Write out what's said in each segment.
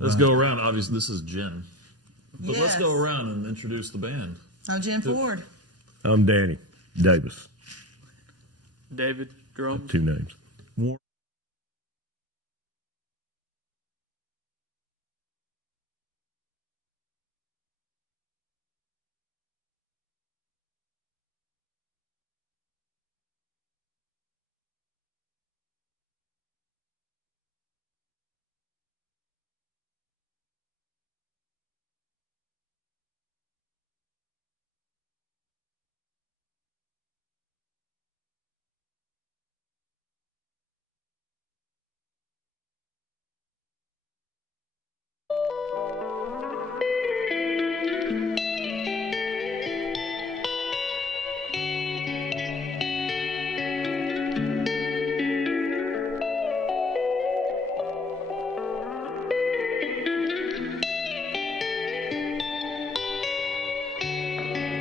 Let's go around. Obviously, this is Jenn. But let's Yes. go around and introduce the band. I'm Jenn Ford. I'm Danny Davis. David, drums. 2 names.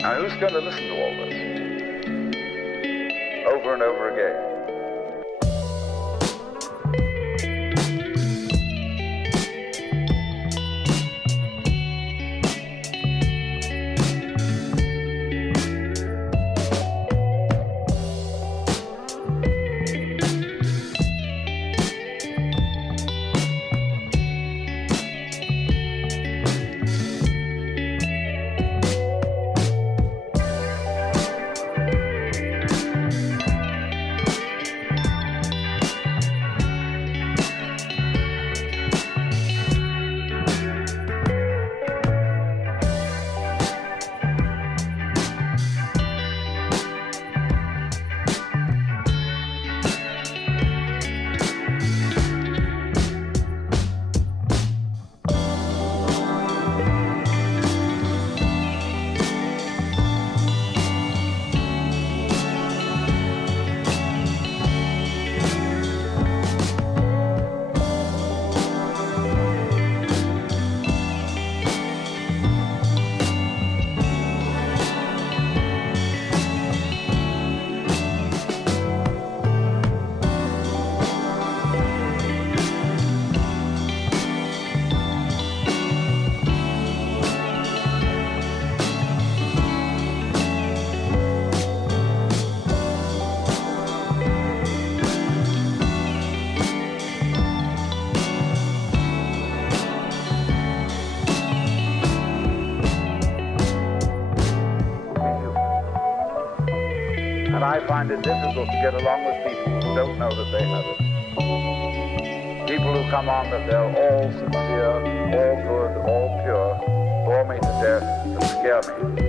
Now, who's going to listen to all this over and over again? And I find it difficult to get along with people who don't know that they have it. People who come on that they're all sincere, all good, all pure, bore me to death and scare me.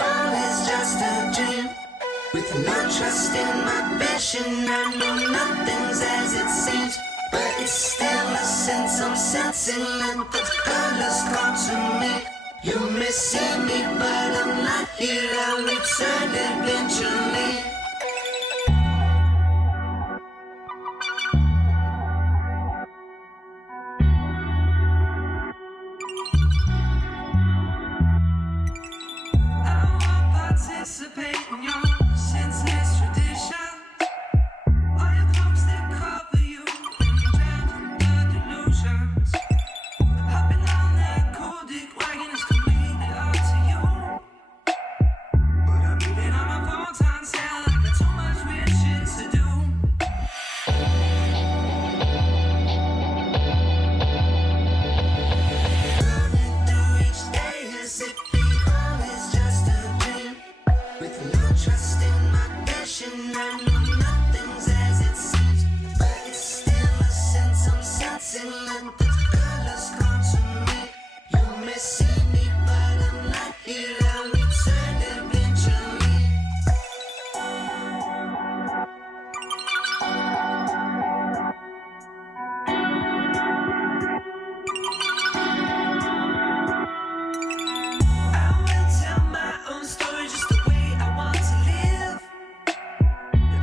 all is just a dream. With no trust in my vision, I know nothing's as it seems. But it's still a sense I'm sensing that the colors come to me. You may see me, but I'm not here. I'll return eventually. Participate in your senseless tradition. All your cloaks that cover you and drown in the delusions. Hopping on that cold dick wagon is completely up to you. But I'm leaving on my phone time cell. I got too much weird shit to do. Running through each day as if the all is just a dream. With no trust in my vision, I know nothing's as it seems. But it's still a sense I'm sensing that the colors come to me. You may see me, but I'm not here. I'll return eventually. I will tell my own story just the way I want to live.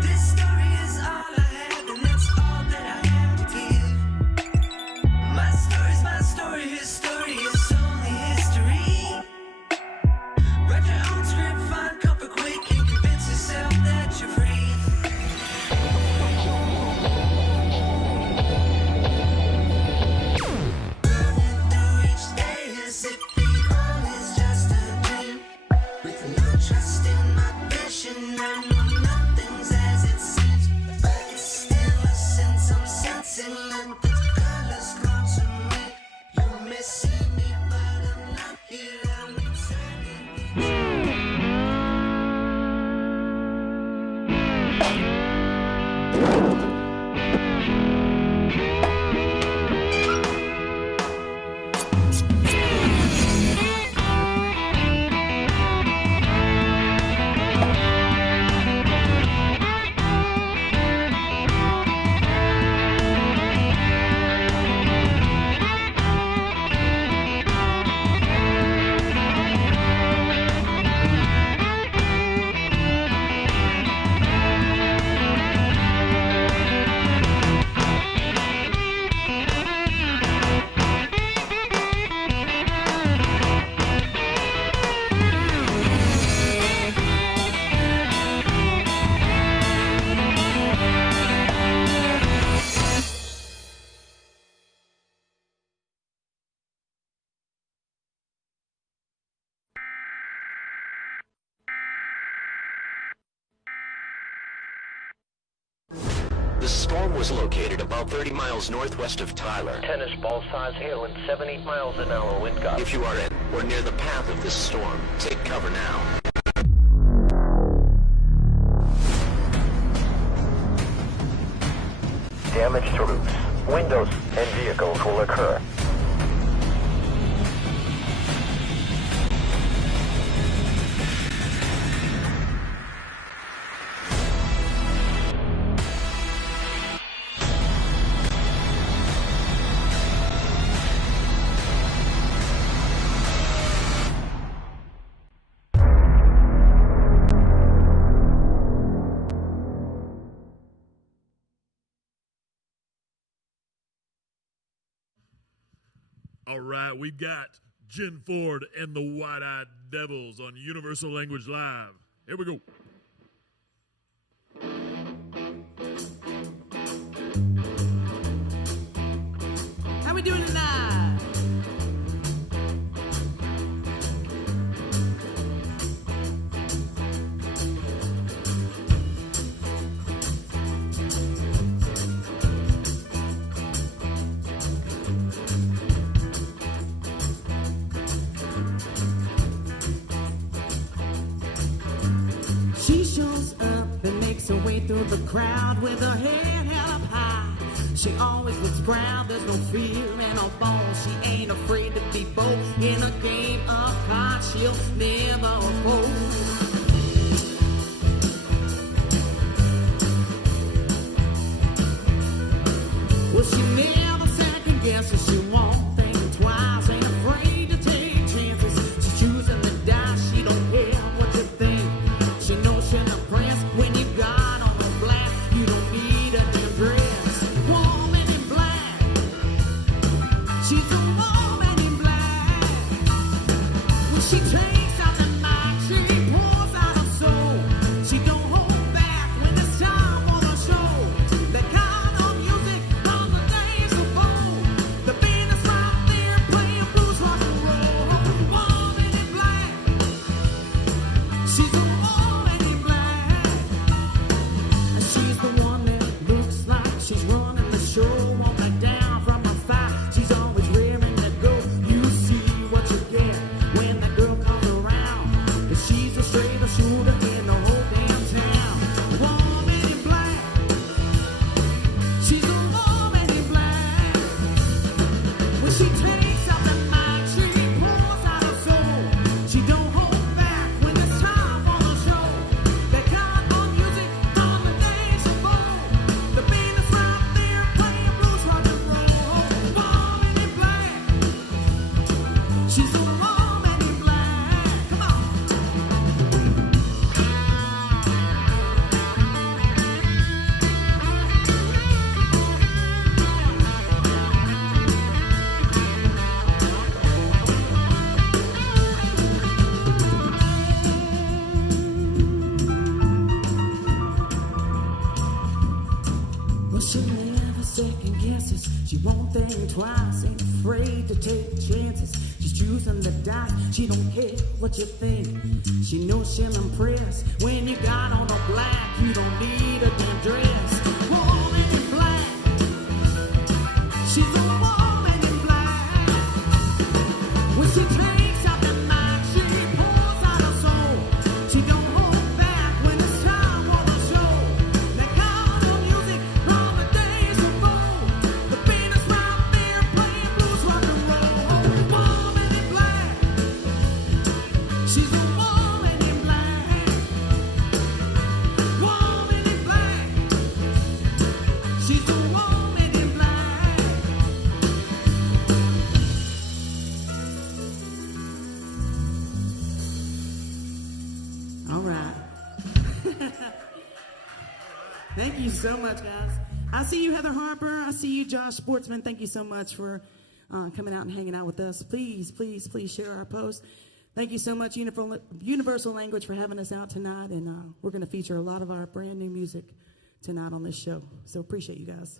This story is all I have, and that's all that I have to give. My story's my story, his story is only history. Write your own script, find comfort quick, and convince yourself that you're free. Running through each day as if the all is just a dream. With no trust in my vision, I know nothing's as it seems. But it's still a sense I'm sensing that the colors come to me. You may see me, but I'm not here. I'll return eventually. The storm was located about 30 miles northwest of Tyler. Tennis ball size hail and 70 miles an hour wind gusts. If you are in or near the path of this storm, take cover now. Damage to roofs, windows, and vehicles will occur. All right, we've got Jenn Ford and the White-Eyed Devils on Universal Language Live. Here we go. How we doing tonight? She shows up and makes her way through the crowd with her head held up high. She always looks proud, there's no fear in her bones. She ain't afraid to be bold in a game of cards. She'll never fold. She's a woman in black. She's the one that looks like she's running the show. Won't back down from her fight. She's always raring to go. You see what you get when that girl comes around. 'Cause she's a straight shooter in the whole damn town. Woman in black. She's a woman in black. When she takes out the mic, she pours out her soul. She don't hold back when it's time for the show. That kind of music on the dance floor. The band is right there playing blues, rock and roll. Woman in black. She's a woman in black. Come on. Well, she never second guesses. She won't think twice. Ain't afraid to take chances. She's choosing the dice. She don't care what you think. She knows she'll impress. When you got on a black, you don't need a damn dress. Woman in black. She's a woman in black. When she takes out the mic, she pours out her soul. She don't hold back when it's time for the show. That kind of music from the days of old. The band is right there playing blues, rock and roll. Woman in black. She's a woman in black. Woman in black. She's a woman in black. All right. Thank you so much, guys. I see you, Heather Harper. I see you, Josh Sportsman. Thank you so much for coming out and hanging out with us. Please, please, please share our post. Thank you so much, Universal Language, for having us out tonight. And we're going to feature a lot of our brand new music tonight on this show. So appreciate you guys.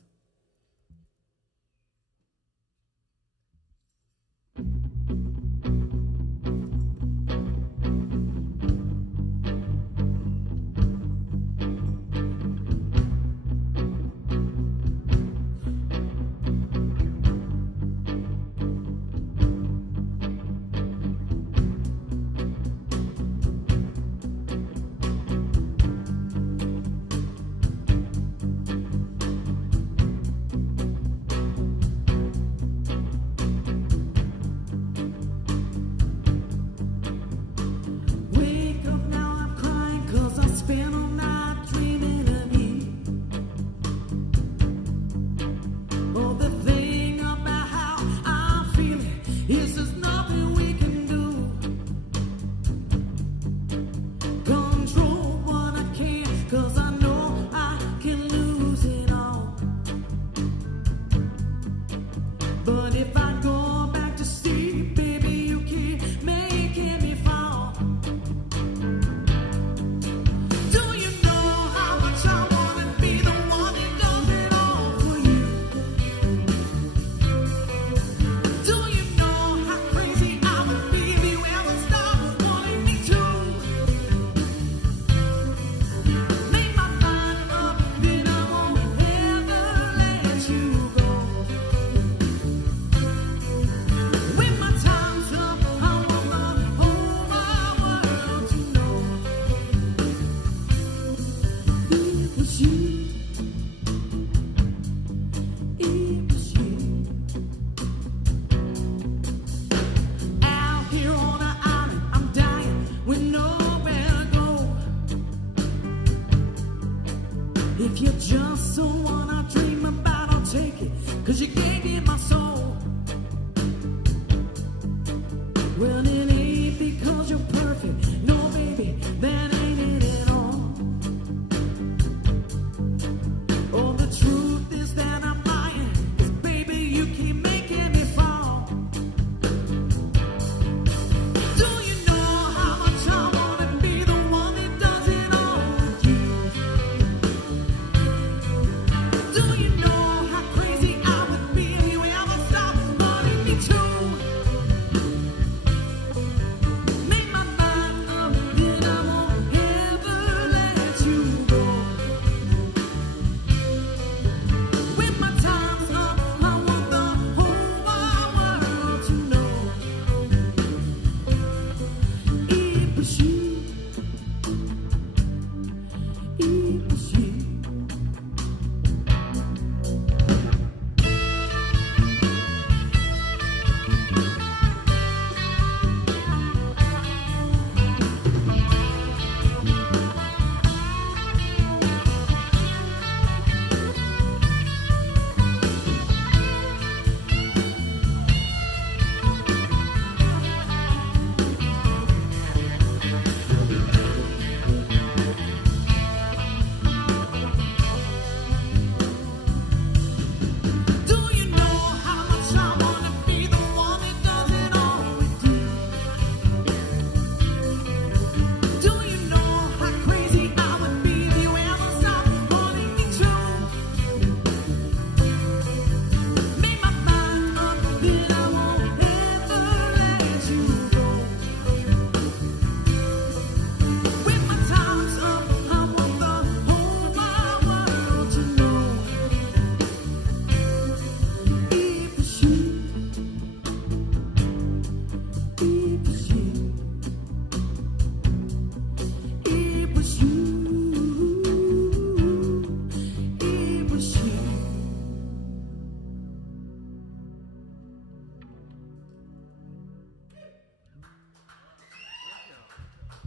Wake up now, I'm crying 'cause I spent all night dreaming of you. Oh, the thing about how I'm feeling is there's nothing we can do. Control what I can 'cause I know I can lose it all. But if I go back to sleep, baby, you keep making me fall. Do you know how much I wanna be the one that does it all for you? Do you know how crazy I would be if you ever stop wanting me to? Make my mind up, then I won't ever let you go. When my time's up, I want the whole wide world to know it was you. It was you. Out here on the island, I'm dying with nowhere to go. If you're just someone I dream about, I'll take it, 'cause you gave me my soul. Well, it ain't because you're perfect. No, baby, that ain't it at all. Oh, the truth is that I'm lying. 'Cause, baby, you keep making me fall. Do you know how much I wanna be the one that does it all with you? Do you know how crazy I would be if you ever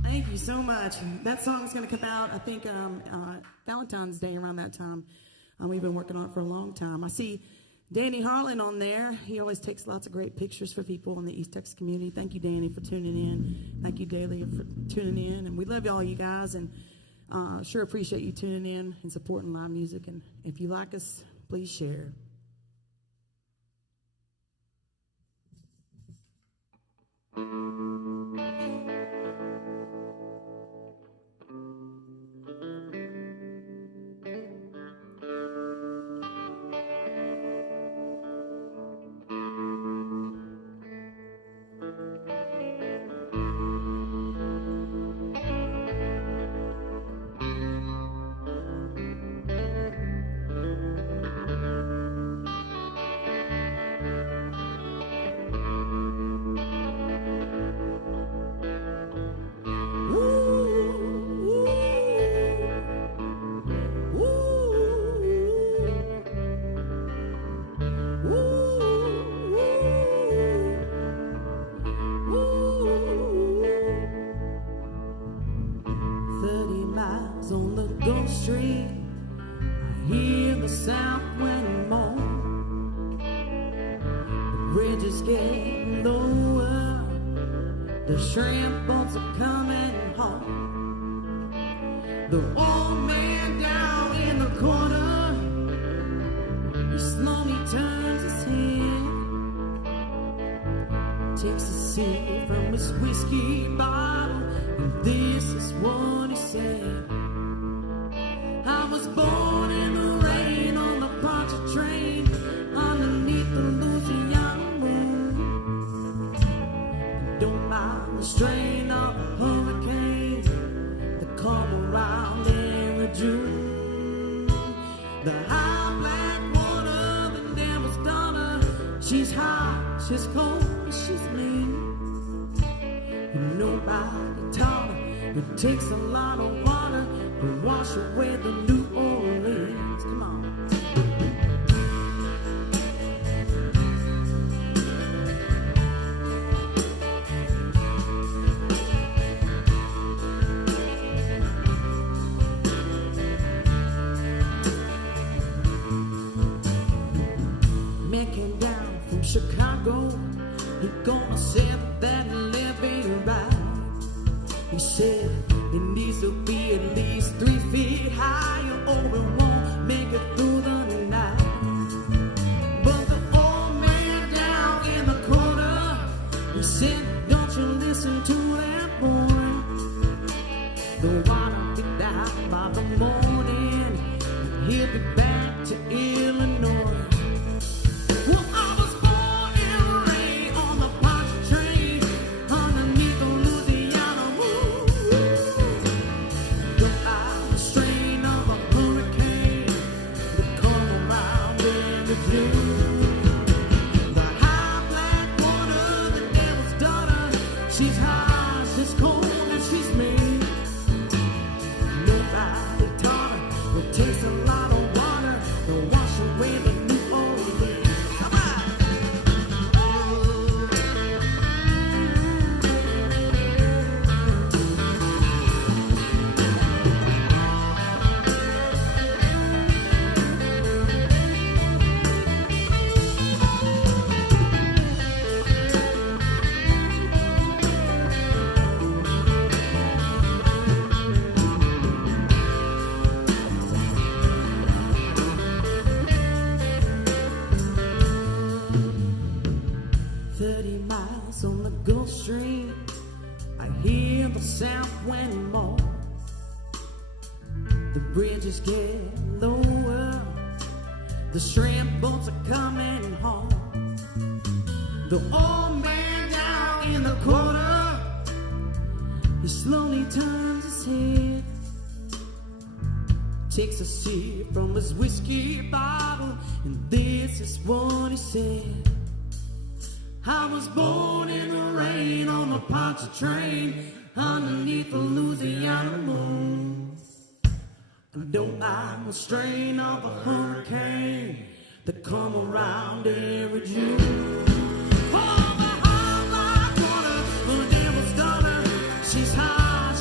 Thank you so much. That song's going to come out, I think, Valentine's Day around that time. We've been working on it for a long time. I see Danny Harlan on there. He always takes lots of great pictures for people in the East Texas community. Thank you, Danny, for tuning in. Thank you, Daly, for tuning in. And we love all you guys, and sure appreciate you tuning in and supporting live music. And if you like us, please share. On the Gulf Street, I hear the south wind moan. The bridge is getting lower, the shrimp boats are coming home. The old man down in the corner, he slowly turns his head, takes a sip from his whiskey bottle, and this is what he said. I was born in the rain on the Poncha train underneath the Louisiana moon. Don't mind the strain of a hurricane that come around every June. The high black water, the devil's daughter, she's hot, she's cold, she's mean. And nobody taught her it takes a lot of water to wash away the New Orleans. Come on. Man came down from Chicago. He gonna set that levee right. He said it needs to be at least 3 feet higher, or we won't make it through the night. But the old man down in the corner, he said, don't you listen to that boy. The water be down by the morning, and he'll be back to Illinois. Well, I was born in the rain on the Poncha train underneath the Louisiana moon. Don't mind the strain of a hurricane that come around every June. The high black water, the devil's daughter, she's high, she's cold, and she's mean. Nobody taught her it takes a lot of water to wash away the New Orleans. Come on! 30 miles on the Gulf Stream, I hear the south wind moan. The bridges get lower, the shrimp boats are coming home. The old man down in the corner, he slowly turns his head, takes a sip from his whiskey bottle, and this is what he said. I was born in the rain on the Poncha train underneath the Louisiana moon. I don't mind the strain of a hurricane that come around every June. Oh, the high black water, the devil's daughter, she's high,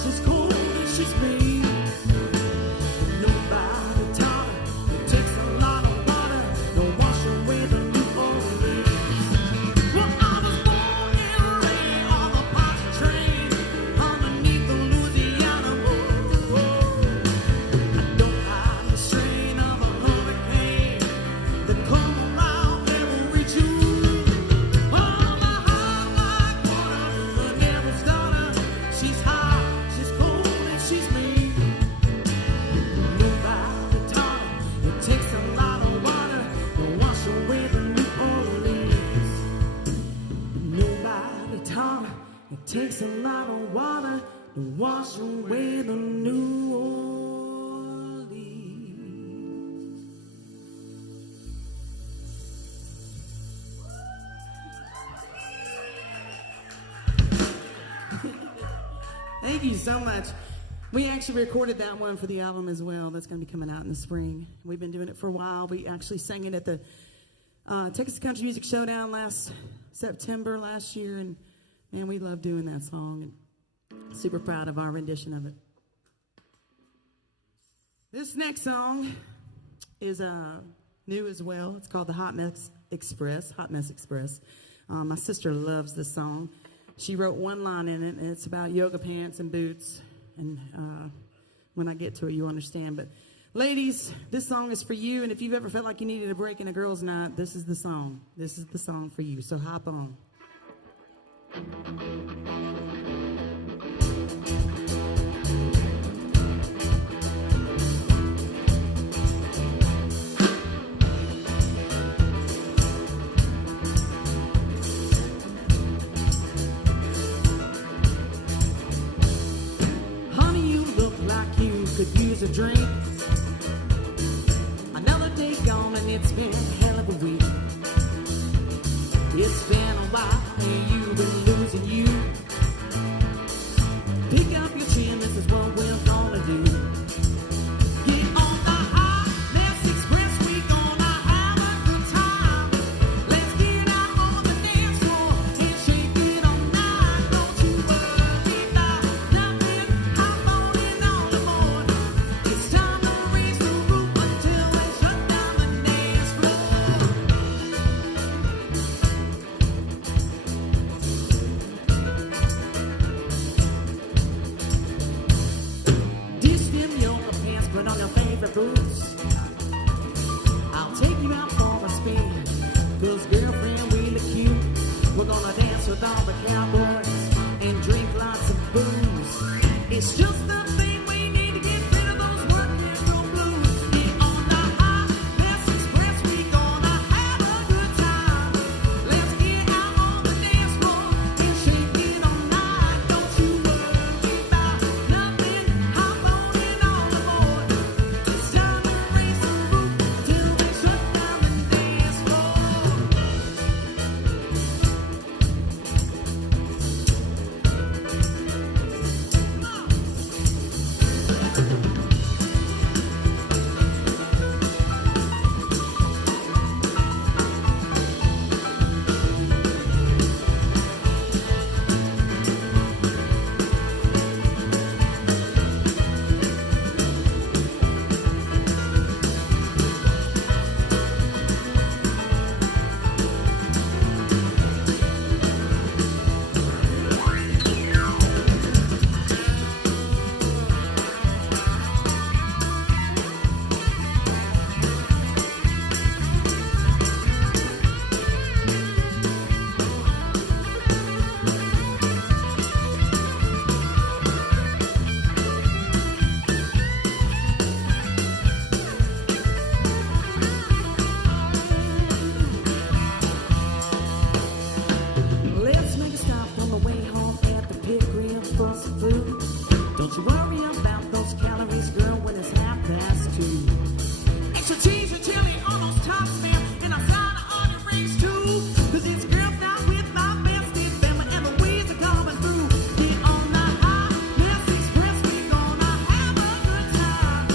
wash away the New Orleans. Thank you so much. We actually recorded that one for the album as well. That's going to be coming out in the spring. We've been doing it for a while. We actually sang it at the Texas Country Music Showdown last September last year, and man, we love doing that song, and super proud of our rendition of it. This next song is new as well. It's called the Hot Mess Express. My sister loves this song. She wrote one line in it, and it's about yoga pants and boots. And when I get to it, you'll understand. But ladies, this song is for you. And if you've ever felt like you needed a break in a girl's night, this is the song. This is the song for you. So hop on. Could use a drink. Another day gone and it's been a hell of a week. It's been a while and you've been losing you. Pick up your chin, this is what we're gonna do. Get on the Hot Mess Express, we gonna have a good time. Let's get out on the dance floor and shake it all night. Don't you worry about nothing, hop on in on the morning. It's time to raise the roof until we shut down the dance floor. Dish them yoga pants, put on your favorite boots. I'll take you out for a spin, 'cause girlfriend, we look cute. We're gonna dance with all the cowboys and drink lots of booze. It's just the thing we need to get rid of those working girl blues. Get on the Hot Mess Express, we gonna have a good time. Let's get out on the dance floor and shake it all night. Don't you worry about nothing, hop on in on the morning. It's time to raise the roof till they shut down the dance floor. Let's make a stop on the way home at the pit grill for some food. Don't you worry about those calories, girl, when it's 2:30. Extra cheese and chili on those tops, man, and a side of onion rings too. 'Cause it's girl night with my besties, and whenever we's coming through. Get on the Hot Mess Express, we gonna have a good time.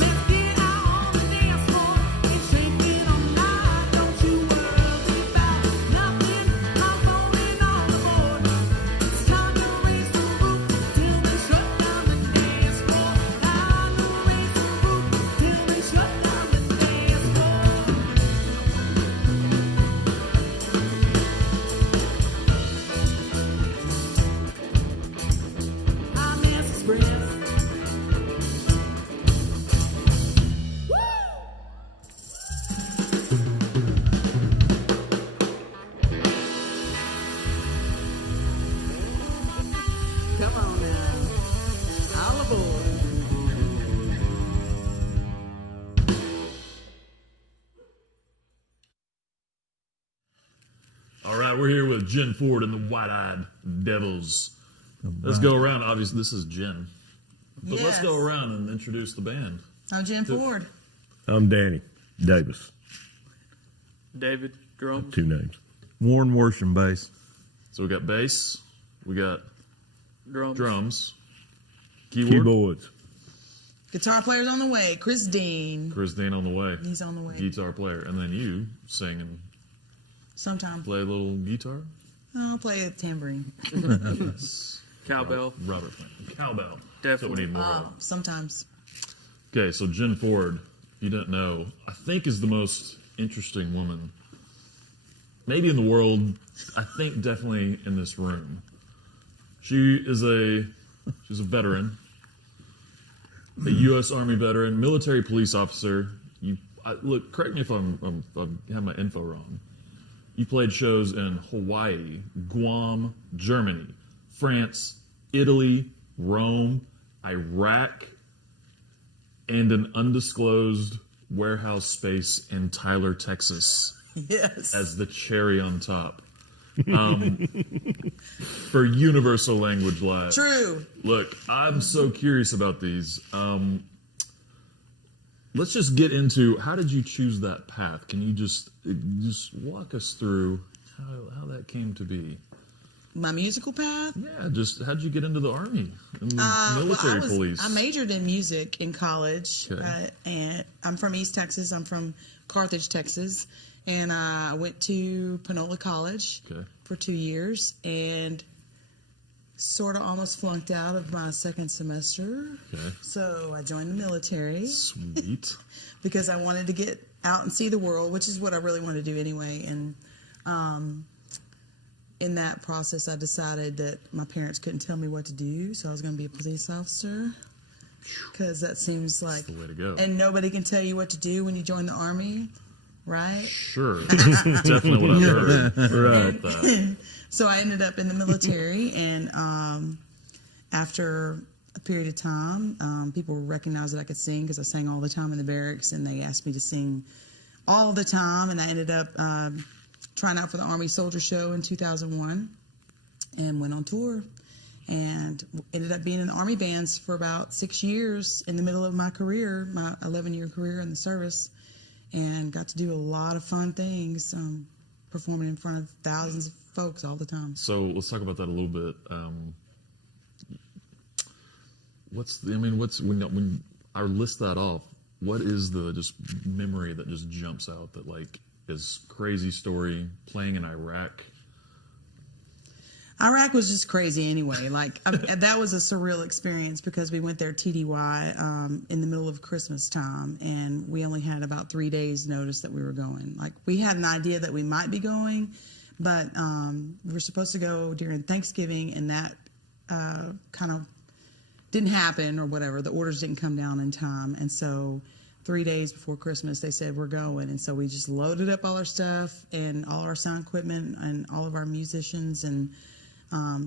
Let's get out on the dance floor and shake it all night. Don't you worry about nothing, hop on in on the morning. It's time to raise the roof till they shut down the dance floor. Time to raise the roof till they shut down the dance floor. Hot Mess Express. Come on now. All aboard. All right, we're here with Jenn Ford and the White-Eyed Devils. Let's go around. Obviously, this is Jenn. But let's Yes. go around and introduce the band. I'm Jenn Ford. I'm Danny Davis. David, drums. 2 names. Warren Worsham, bass. So we got bass, we got Drums. Keyboards. Guitar player's on the way. Chris Dean. Chris Dean on the way. He's on the way. Guitar player. And then you sing and Sometime. play a little guitar? I'll play a tambourine. Cowbell. Robert Plant. Cowbell. Definitely. That's what we need more of. Sometimes. Okay, so Jenn Ford, if you didn't know, I think is the most interesting woman, maybe in the world, I think definitely in this room. She's a veteran, a U.S. Army veteran, military police officer. Look, correct me if I have my info wrong. You played shows in Hawaii, Guam, Germany, France, Italy, Rome, Iraq, and an undisclosed warehouse space in Tyler, Texas. Yes. As the cherry on top. For Universal Language Live. True. Look, I'm so curious about these. Let's just get into, how did you choose that path? Can you just walk us through how that came to be? My musical path? Yeah, just how'd you get into the Army and the military police? I majored in music in college, Okay. and I'm from East Texas. I'm from Carthage, Texas, and I went to Panola College for 2 years, and sort of almost flunked out of my second semester. Okay. So I joined the military. Sweet. Because I wanted to get out and see the world, which is what I really wanted to do anyway. And in that process, I decided that my parents couldn't tell me what to do, so I was going to be a police officer. Because that seems like... That's the way to go. And nobody can tell you what to do when you join the Army, right? Sure. That's definitely what I've heard. Right. That. So I ended up in the military, and after a period of time, people recognized that I could sing because I sang all the time in the barracks, and they asked me to sing all the time, and I ended up trying out for the Army Soldier Show in 2001 and went on tour and ended up being in the Army bands for about 6 years in the middle of my career, my 11-year career in the service, and got to do a lot of fun things, performing in front of thousands of folks all the time. So let's talk about that a little bit. When I list that off, what is the just memory that just jumps out that like is crazy story playing in Iraq? Iraq was just crazy anyway. Like that was a surreal experience because we went there TDY in the middle of Christmas time, and we only had about 3 days notice that we were going. Like we had an idea that we might be going, but we were supposed to go during Thanksgiving, and that kind of didn't happen or whatever. The orders didn't come down in time, and so 3 days before Christmas, they said, we're going. And so we just loaded up all our stuff and all our sound equipment and all of our musicians, and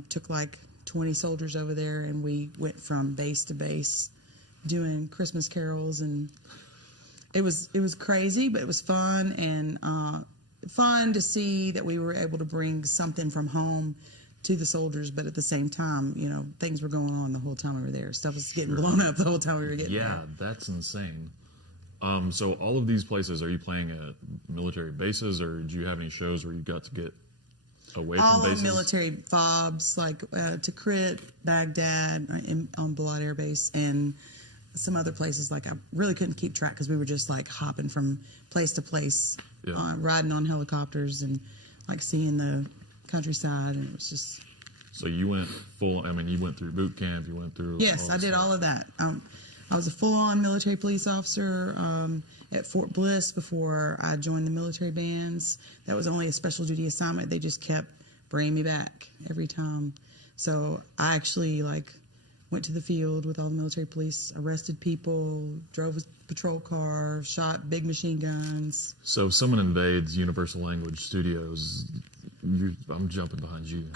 took like 20 soldiers over there, and we went from base to base doing Christmas carols, and it was crazy, but it was fun, and fun to see that we were able to bring something from home to the soldiers, but at the same time, you know, things were going on the whole time we were there. Stuff was getting blown up the whole time we were getting there. Yeah, that's insane. So all of these places, are you playing at military bases, or did you have any shows where you got to get away all from bases? On military FOBs, like Tikrit, Baghdad, on Balad Air Base, and some other places. Like I really couldn't keep track because we were just like hopping from place to place, riding on helicopters and like seeing the countryside, and it was just... So you went full, I mean, you went through boot camp, you went through... Yes, I did all of that. I was a full-on military police officer at Fort Bliss before I joined the military bands. That was only a special duty assignment. They just kept bringing me back every time. So I actually went to the field with all the military police, arrested people, drove a patrol car, shot big machine guns. So if someone invades Universal Language Studios, I'm jumping behind you.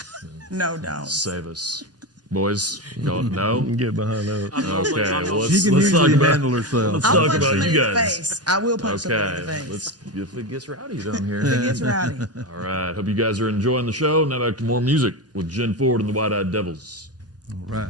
No, don't. Save us. Boys, no? Get behind us. Okay, well, She can let's talk usually about, handle herself. let's I'll talk punch about them in you the guys. face. I will punch them in the face. Let's, if it gets rowdy down here. It gets rowdy. All right, hope you guys are enjoying the show. Now back to more music with Jenn Ford and the White Eyed Devils. All right.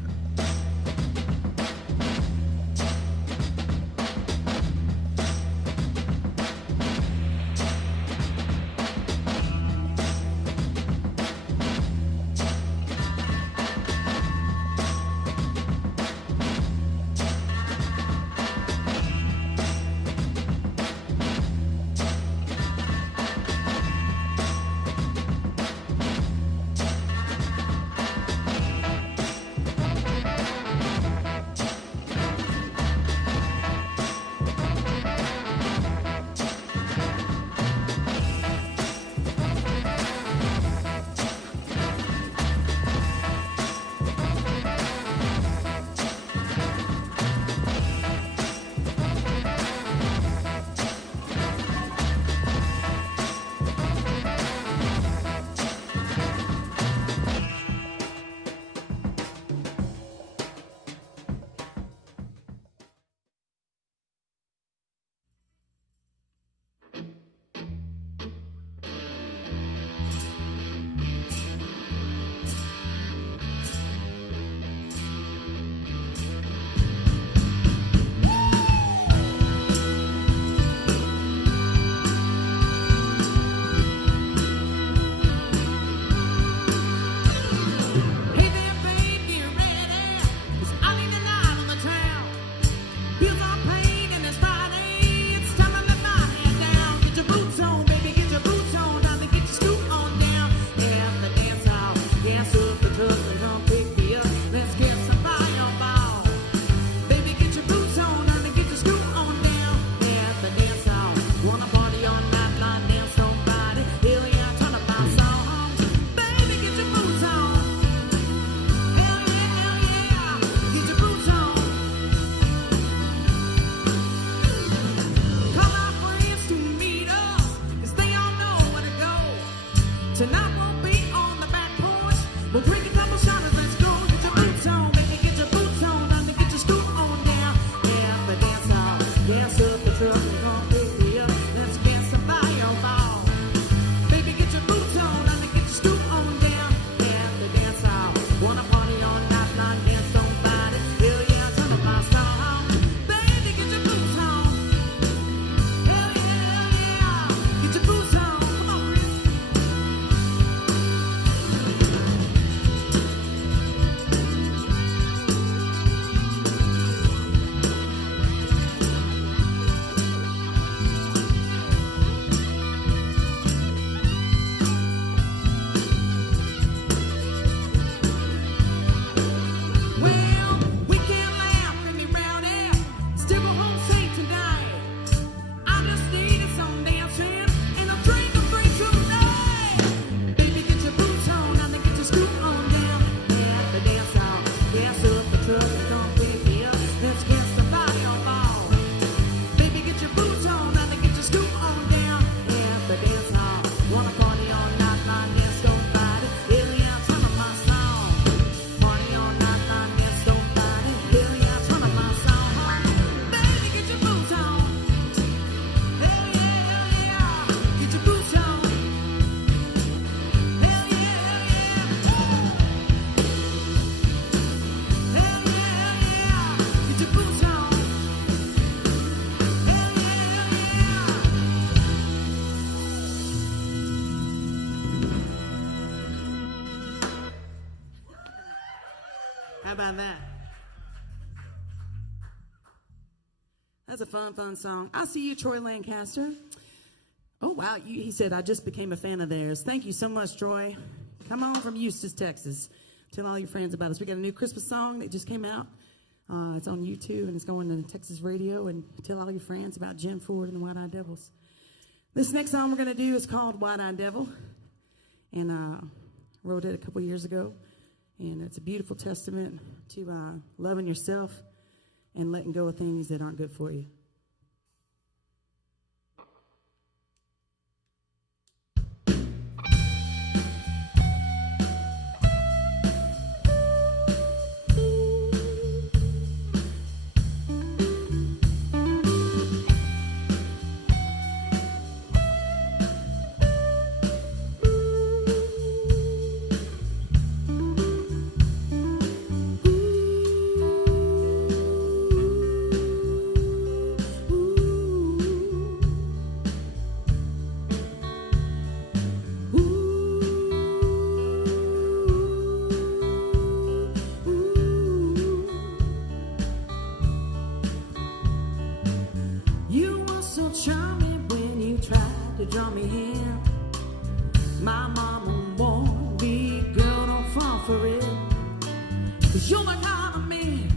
How about that? That's a fun song. I see you, Troy Lancaster. Oh, wow. He said, I just became a fan of theirs. Thank you so much, Troy. Come on from Eustis, Texas. Tell all your friends about us. We got a new Christmas song that just came out. It's on YouTube, and it's going to Texas radio. And tell all your friends about Jenn Ford and the White Eyed Devils. This next song we're going to do is called White Eyed Devil. And wrote it a couple years ago. And it's a beautiful testament to loving yourself and letting go of things that aren't good for you. draw me in. My mama warned me, girl, don't fall for it. 'Cause you're my kind of man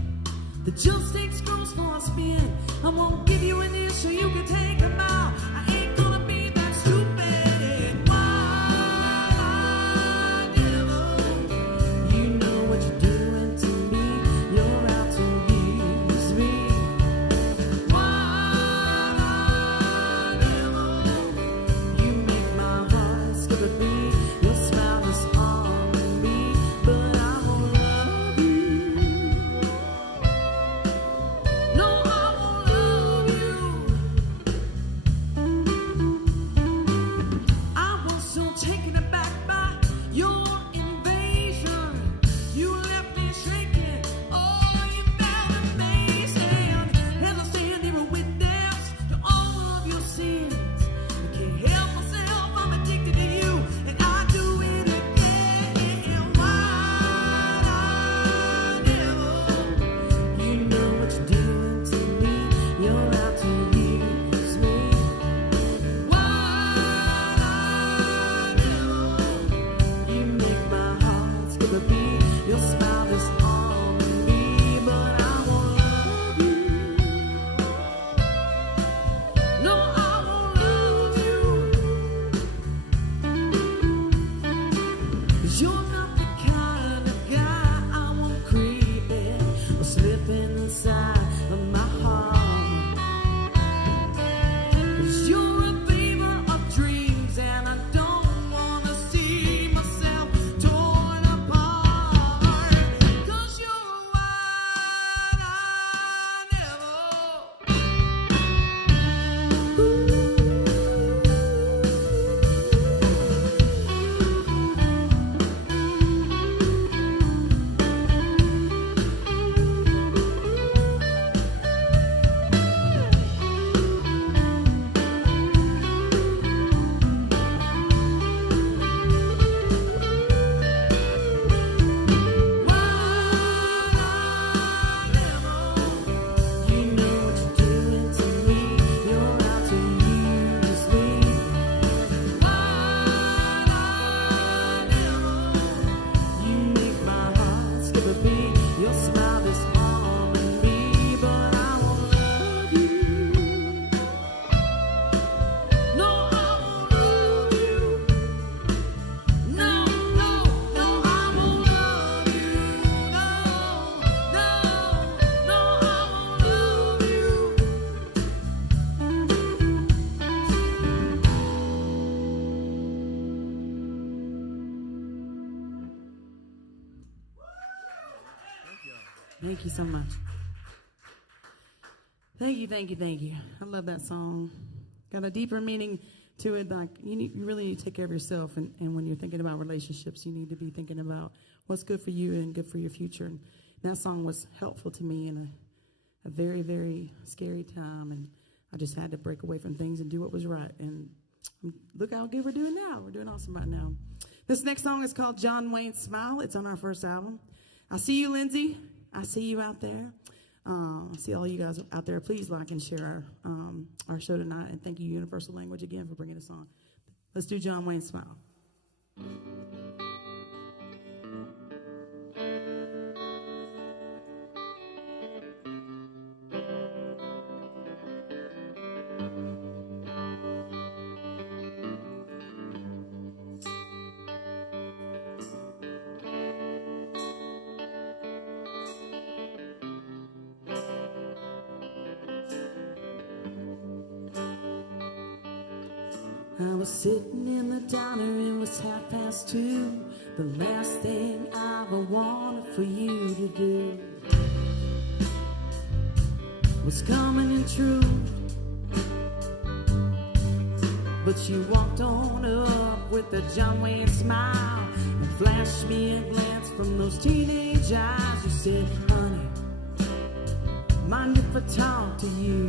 that just takes girls for a spin. I won't give you an inch so you can take them out. I ain't gonna be that stupid. Why, devil? You know what you're doing to me. You're out to use me. Why, devil? You make my heart skip a beat. Your smile is on me, but I won't love you. No, I won't love you. I was so taken aback by your invasion. You left me shaking. Oh, you felt amazing. As I stand here a witness to all of your sins. I can't help myself, I'm addicted to you, and I do it again. Why, devil? You know what you're doing to me. You're out to use me. Why, devil? You make my heart skip a beat. Your smile is on me, but I won't love you. No, I won't love you. 'Cause you're not the kind of guy I want creeping or slipping inside of my heart. 'Cause you're a fever of dreams, and I don't wanna see myself torn apart. 'Cause you're a wide-eyed devil. You know what you're doing to me. You're out to use me. Wide-eyed devil. You make my heart skip a beat. Your smile is on me, but I won't love you. No, I won't love you. No, no, no, I won't love you. No, no, no, I won't love you. Thank you so much. Thank you, thank you, thank you. I love that song. Got a deeper meaning to it. Like you really need to take care of yourself, and when you're thinking about relationships, you need to be thinking about what's good for you and good for your future. And that song was helpful to me in a very, very scary time, and I just had to break away from things and do what was right. And look how good we're doing now. We're doing awesome right now. This next song is called John Wayne's Smile. It's on our first album. I see you, Lindsay. I see you out there. I see all you guys out there. Please like and share our show tonight. And thank you, Universal Language, again for bringing us on. Let's do John Wayne's Smile. I was sitting in the diner, it was 2:30. The last thing I ever wanted for you to do was coming in true. But you walked on up with a John Wayne smile and flashed me a glance from those teenage eyes. You said, honey, mind if I talk to you?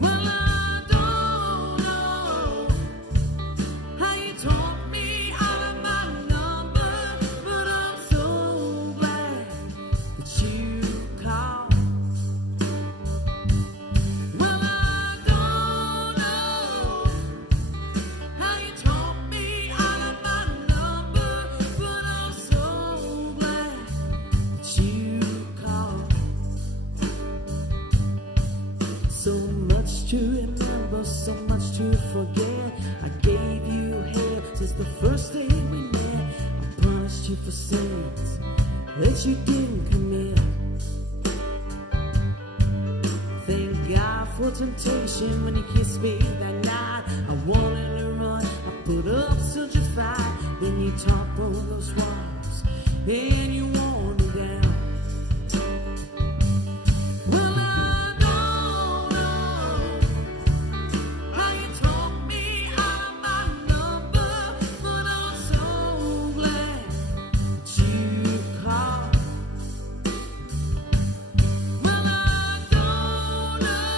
Well, I don't know how you talked me out of my number, but I'm so glad that you called. Well, I don't know forget. I gave you hell since the first day we met. I punished you for sins that you didn't commit. Thank God for temptation when you kissed me that night. I wanted to run, I put up such a fight. Then you toppled those walls and you wore me down. Well, I don't know how you talked me out of my number, but I'm so glad that you called. Well, I don't know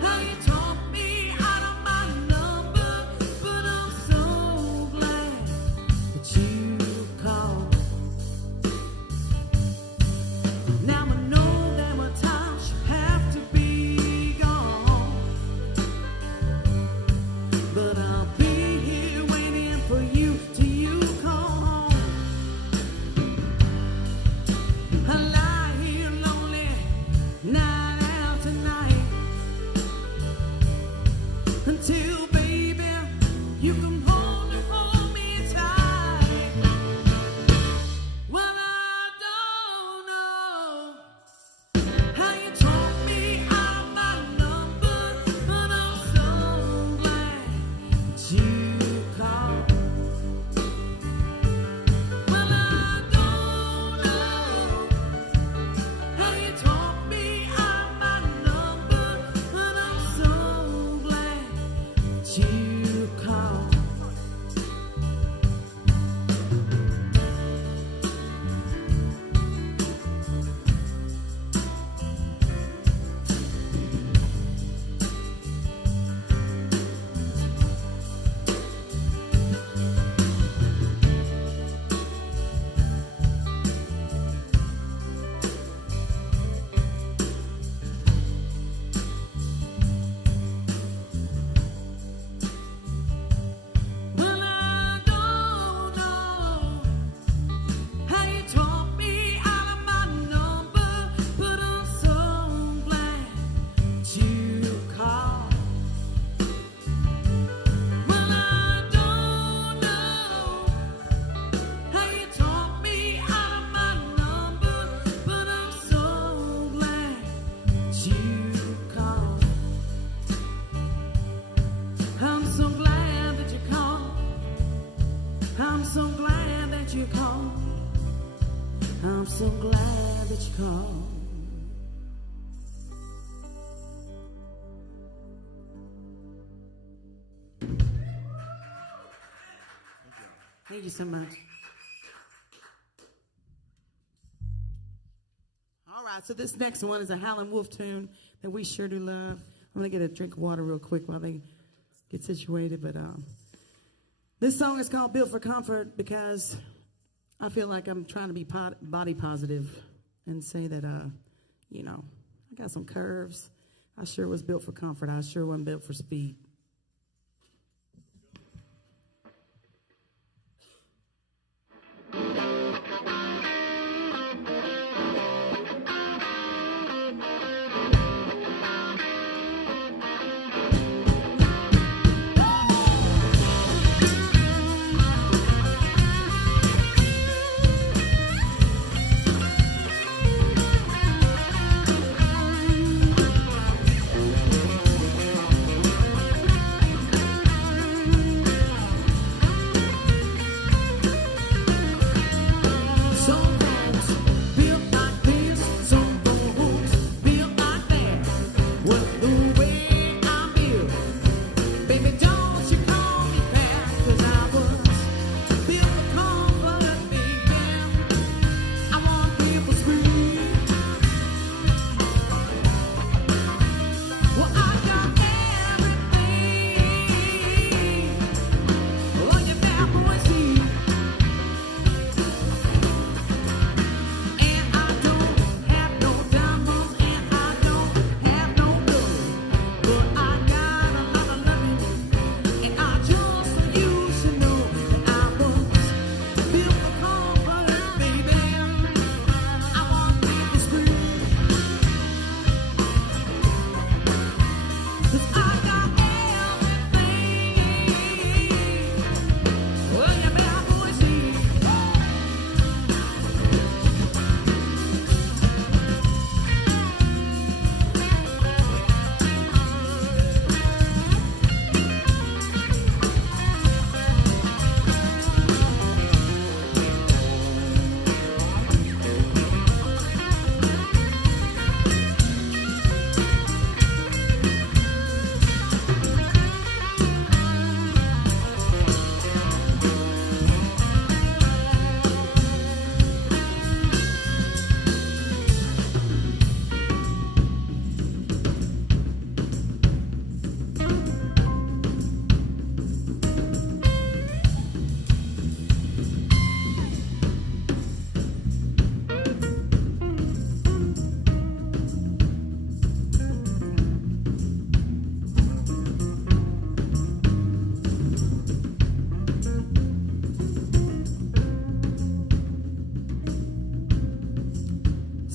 how you talked me out of my number, but I'm so glad that you called. Now I know there were times you have to be gone, but I'll be here waiting for you till you come home. I lie here lonely night after night until, baby, you come home and hold me tight. Well, I don't know how you talked me out of my number, but I'm so glad that you called. Well, I don't know how you talked me out of my number, but I'm so glad that you called. Well, I don't know how you talked me out of my number, but I'm so glad that you called. Well, I don't know how you talked me out of my number, but I'm so glad that you called. I'm so glad that you called. I'm so glad that you called. I'm so glad that you called. Thank you so much. All right, so this next one is a Howlin' Wolf tune that we sure do love. I'm going to get a drink of water real quick while they get situated. But this song is called Built for Comfort because I feel like I'm trying to be body positive and say that, you know, I got some curves. I sure was built for comfort. I sure wasn't built for speed.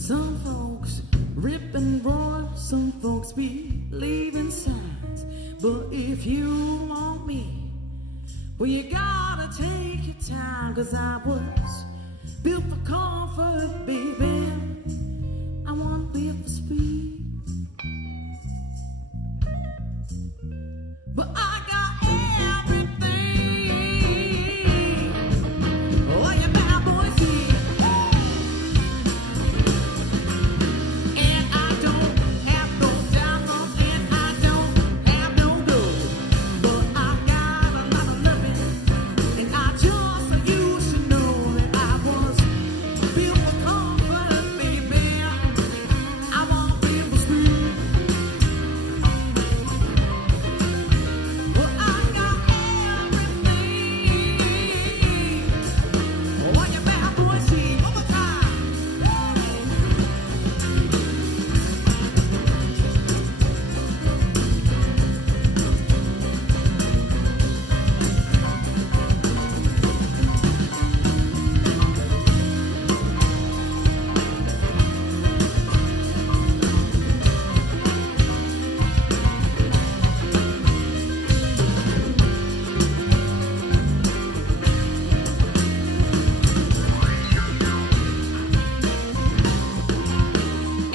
Some folks rip and roar, some folks be leaving signs. But if you want me, well, you gotta take your time, 'cause I was built for comfort, baby. I want built for speed. But I got everything. Oh, you bad boy see. And I don't have no diamonds, and I don't have no gold. But I got a lot of loving, and I just you should know that I was built for comfort, baby. I want built for speed. Well, I got everything. Oh, you bad boy see. One more time.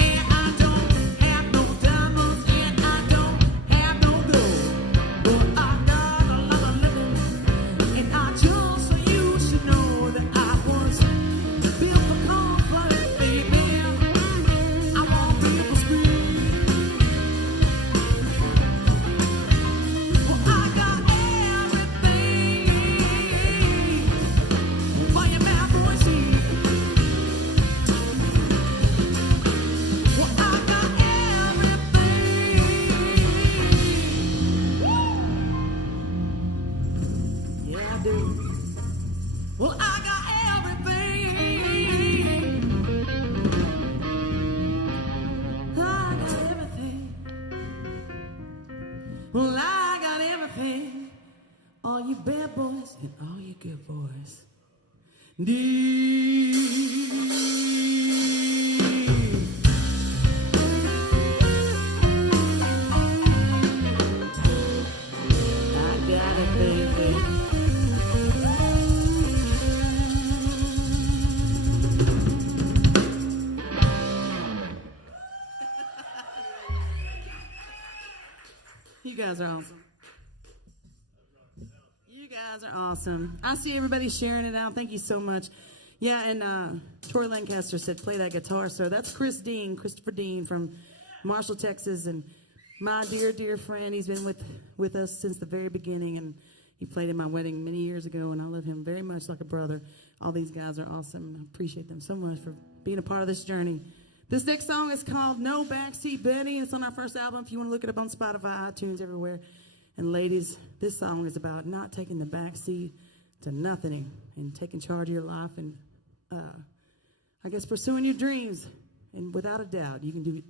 And I don't have no diamonds, and I don't have no gold. But I got a lot of living, and I just so you should know that I was built for comfort, baby. I want built for speed. Well, I got everything. For your bad boy see. Well, I got everything. Yeah, I do. Well, I got everything. I got everything. Well, I got everything. All you bad boys and all you good boys need. I got it, baby. You guys are awesome. You guys are awesome. I see everybody sharing it out. Thank you so much. Yeah, and Tori Lancaster said, play that guitar, sir. That's Christopher Dean from Marshall, Texas, and my dear, dear friend. He's been with us since the very beginning, and he played in my wedding many years ago, and I love him very much like a brother. All these guys are awesome. I appreciate them so much for being a part of this journey. This next song is called No Backseat Betty, and it's on our first album. If you want to look it up on Spotify, iTunes, everywhere. And ladies, this song is about not taking the backseat to nothing and taking charge of your life and, I guess, pursuing your dreams. And without a doubt, you can do it.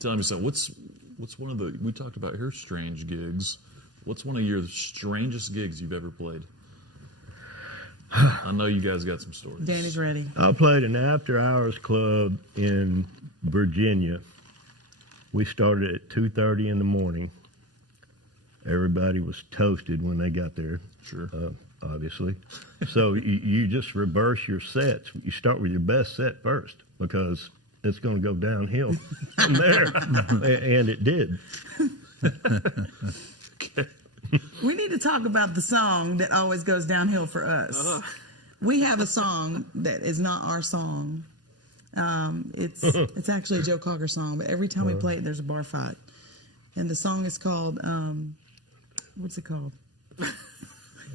Tell me something. What's one of the, we talked about your strange gigs. What's one of your strangest gigs you've ever played? I know you guys got some stories. Danny's ready. I played an after-hours club in Virginia. We started at 2:30 in the morning. Everybody was toasted when they got there. Sure. Obviously. So you just reverse your sets. You start with your best set first because it's going to go downhill from there. And it did. We need to talk about the song that always goes downhill for us. We have a song that is not our song. It's actually a Joe Cocker song, but every time we play it, there's a bar fight. And the song is called, what's it called?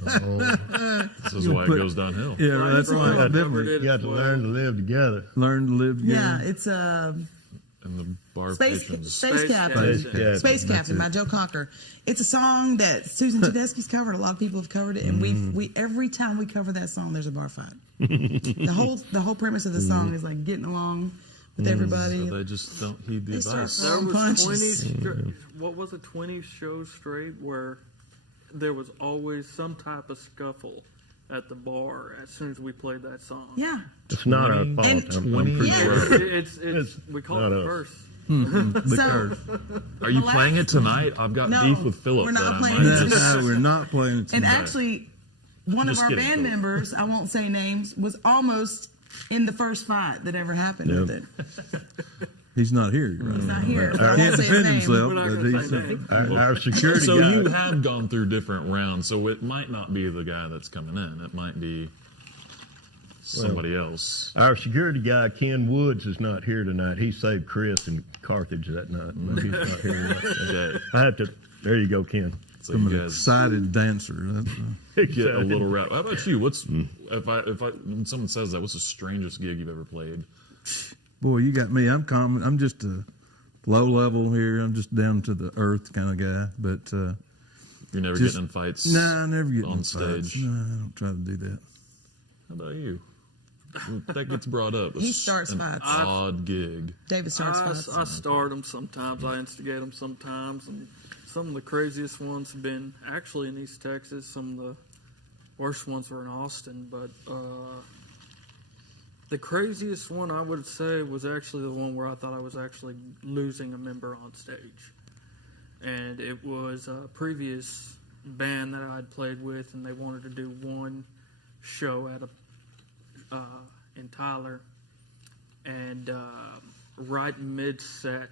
This is why it goes downhill. Yeah, that's why it's different. You got to learn to live together. Learn to live together. Yeah, it's And the bar Space patrons. Captain. Space That's Captain by Joe Cocker. It's a song that Susan Tedeschi's covered. A lot of people have covered it, and we every time we cover that song, there's a bar fight. the whole premise of the song is like getting along with everybody. So they just don't heed the They start advice. throwing There was punches. what was it, 20 shows straight where there was always some type of scuffle at the bar as soon as we played that song. Yeah. It's not our fault. I'm pretty sure. It's we call not it us. curse. So, Are you playing it tonight? I've got No, beef with Philip. we're not that I playing might it just- tonight. No, we're not playing it and tonight. actually, one Just of our kidding, band Phil. members, I won't say names, was almost in the first fight that ever happened with it. He's not here. Right? He's not here. He So I can't won't say his defend name. himself, We're not but gonna he's say names. Our security So guy. you have gone through different rounds, so it might not be the guy that's coming in. It might be somebody else. Our security guy, Ken Woods, is not here tonight. He saved Chris in Carthage that night. But he's not here tonight. Okay. I have to. There you go, Ken. So From you an guys excited dancer. That's, get a little rap. How about you? What's if I when someone says that, what's the strangest gig you've ever played? boy, you got me. I'm common. I'm just a low level here. I'm just down to the earth kind of guy. But you're never just, getting in fights. Nah, I never get on in stage. Fights. No, I don't try to do that. How about you? That gets brought up. He starts an fights. Odd gig. David starts fights. I start them sometimes. I instigate them sometimes. And some of the craziest ones have been actually in East Texas. Some of the worst ones were in Austin. But the craziest one I would say was actually the one where I thought I was actually losing a member on stage. And it was a previous band that I'd played with, and they wanted to do one show at a in Tyler, and right mid-set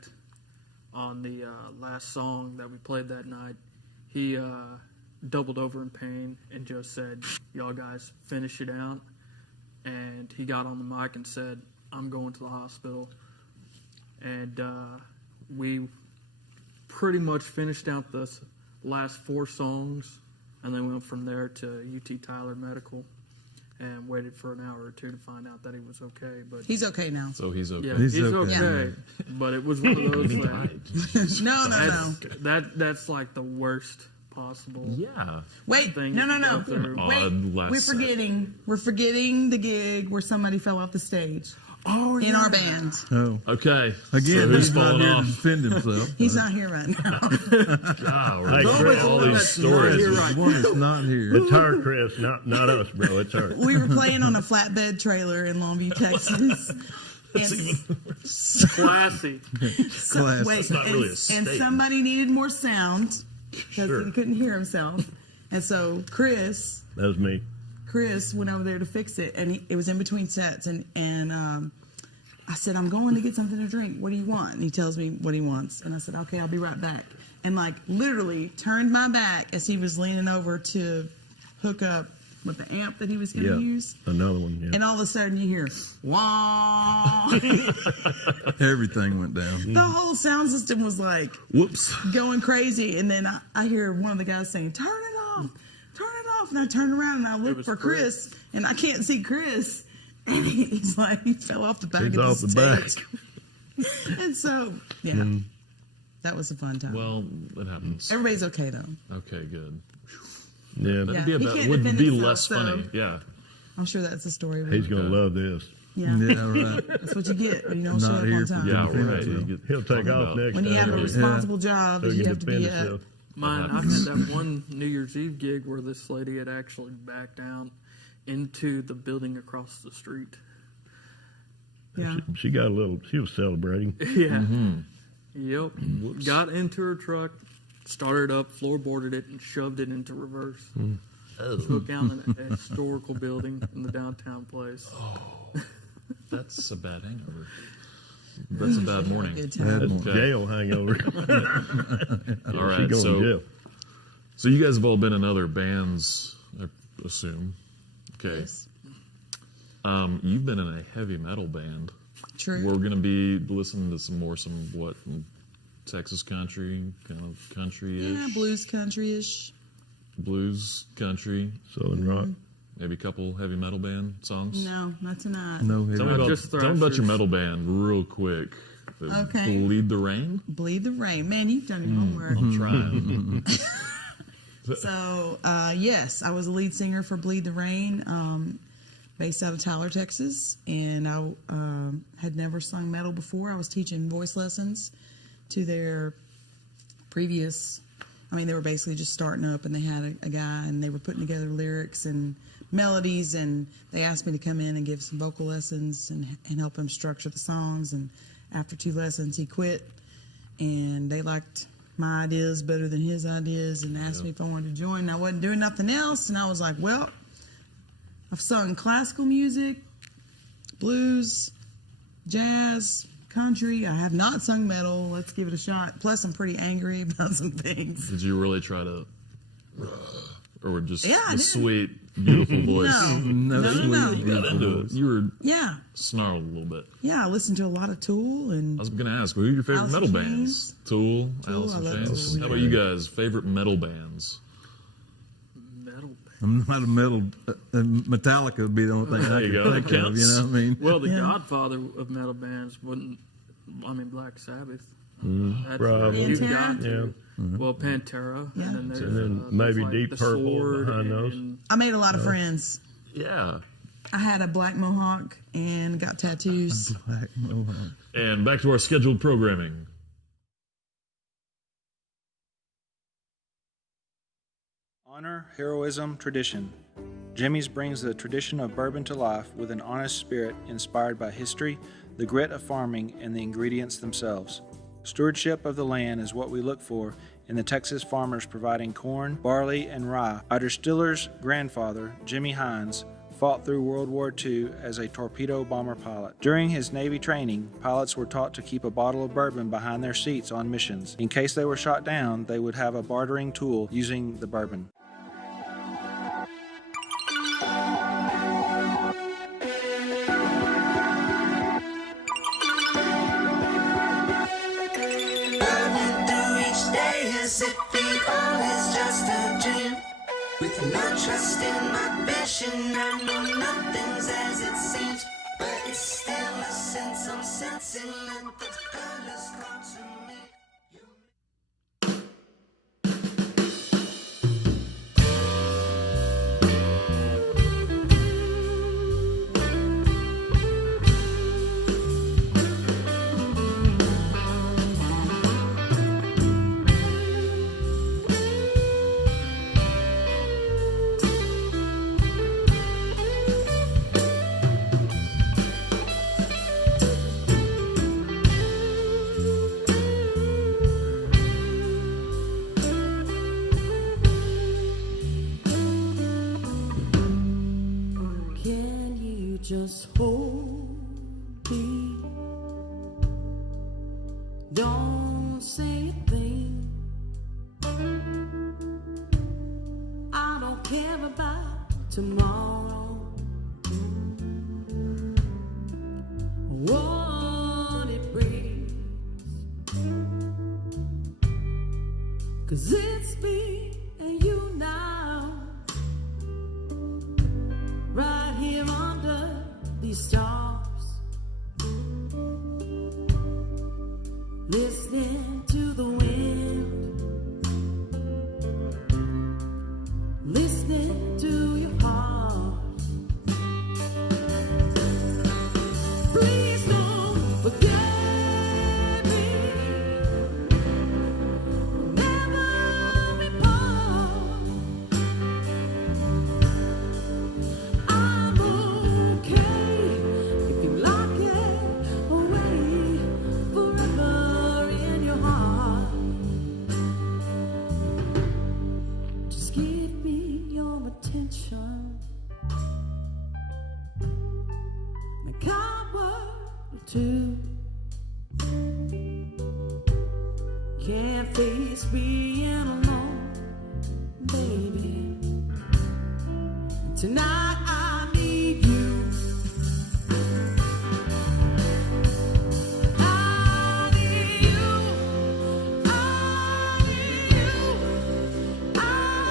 on the last song that we played that night, he doubled over in pain and just said, "Y'all guys finish it out." And he got on the mic and said, "I'm going to the hospital." And we pretty much finished out the last 4 songs, and then went from there to UT Tyler Medical. And waited for an hour or 2 to find out that he was okay. But He's okay now. So he's okay. yeah, he's okay. But it was one of those that No. that's like the worst possible. Yeah. Wait, thing no. you can go through. Wait, we're forgetting the gig where somebody fell off the stage. Oh, in our band. Oh, okay. Again, so who's he's not falling here off? to defend himself. He's not here right now. God, we're Hey, going Chris, through all these stories. right. One is not here. It's her, Chris, not us, bro. It's her. We were playing on a flatbed trailer in Longview, Texas. Classy. Class. Wait, That's not really a and statement. somebody needed more sound because Sure. he couldn't hear himself. And so Chris That was me. went over there to fix it, and it was in between sets, and I said, "I'm going to get something to drink. What do you want?" And he tells me what he wants, and I said, "Okay, I'll be right back." And like literally turned my back as he was leaning over to hook up with the amp that he was going to use, Another one. Yeah. and all of a sudden you hear wah. Everything went down. The whole sound system was like Whoops. going crazy, and then I hear one of the guys saying, "Turn it off, turn it off," and I turned around and I looked was for Chris, and I can't see Chris, and he's like, he fell off the back He's of off the the stage. And so, yeah, that was a fun time. Well, it happens. Everybody's okay though. Okay, good. Yeah, That'd Yeah, be he about, can't would defend be himself, less so- funny. Yeah. I'm sure that's the story. he's gonna love this. Yeah. Yeah, right. That's what you get when you don't Not show up here on for time. Yeah, defense, right. so. You get He'll take talking off about- next When you have a time. responsible job So that he you can have to defend be at. himself. Mine, I've had that one New Year's Eve gig where this lady had actually backed down into the building across the street. Yeah. She got a little. She was celebrating. Yeah. Yep. Got into her truck, started up, floorboarded it, and shoved it into reverse. Took down a historical building in the downtown place. That's a bad hangover. That's a bad morning. Good Bad time. morning. Jail hangover. All She right, going to so jail. you guys have all been in other bands, I assume. Okay. Yes. You've been in a heavy metal band. True. We're gonna be listening to some Texas country, kind of country-ish, Yeah, blues country-ish. blues country, Southern rock. maybe a couple heavy metal band songs. No, not tonight. No, Tell me Just about your thrashers. metal band real quick. Okay. Bleed the Rain. Bleed the Rain. Man, you've done your homework. I'm trying. So, yes, I was a lead singer for Bleed the Rain, based out of Tyler, Texas. And I had never sung metal before. I was teaching voice lessons to their previous, they were basically just starting up, and they had a guy, and they were putting together lyrics and melodies, and they asked me to come in and give some vocal lessons and help him structure the songs. And after 2 lessons, he quit, and they liked my ideas better than his ideas and asked me if I wanted to join. And I wasn't doing nothing else, and I was like, well, I've sung classical music, blues, jazz, country. I have not sung metal. Let's give it a shot. Plus, I'm pretty angry about some things. Did you really try to, or just Yeah, I the did. sweet, beautiful voice? No. You got into it. You were Yeah. snarled a little bit. Yeah, I listened to a lot of Tool and I was going to ask, who are your favorite Alice metal in bands? Chains. Tool, Tool, Alice I in love Chains. Tool, How about you guys? Favorite metal bands? Metal band. I'm not a metal. Metallica would be the only thing I you could go, think that of. counts. You know what I mean? Well, the Yeah. godfather of metal bands wouldn't. Black Sabbath. That's Probably. you've Pantera? got to. Yeah. Well, Pantera, Yeah. and then there's, And then there's maybe like Deep the Purple Sword behind those. and I made a lot of friends. Yeah. I had a black mohawk and got tattoos. Black Mohawk. And back to our scheduled programming. Honor, heroism, tradition. Jimmy's brings the tradition of bourbon to life with an honest spirit inspired by history, the grit of farming, and the ingredients themselves. Stewardship of the land is what we look for in the Texas farmers providing corn, barley, and rye. Our distiller's grandfather, Jimmy Hines, fought through World War II as a torpedo bomber pilot. During his Navy training, pilots were taught to keep a bottle of bourbon behind their seats on missions. In case they were shot down, they would have a bartering tool using the bourbon. Loving through each day as if it all is just a dream. With no trust in my vision, I know nothing's as it seems. But it's still a sense I'm sensing that the colors come to me. Can you just hold me? Don't say a thing. I don't care about tomorrow. What it brings. 'Cause it's me and you now. Right here under these stars, listening to the wind, listening to your heart. a coward or two. Can't face being alone, baby. Tonight I need you. I need you. I need you. I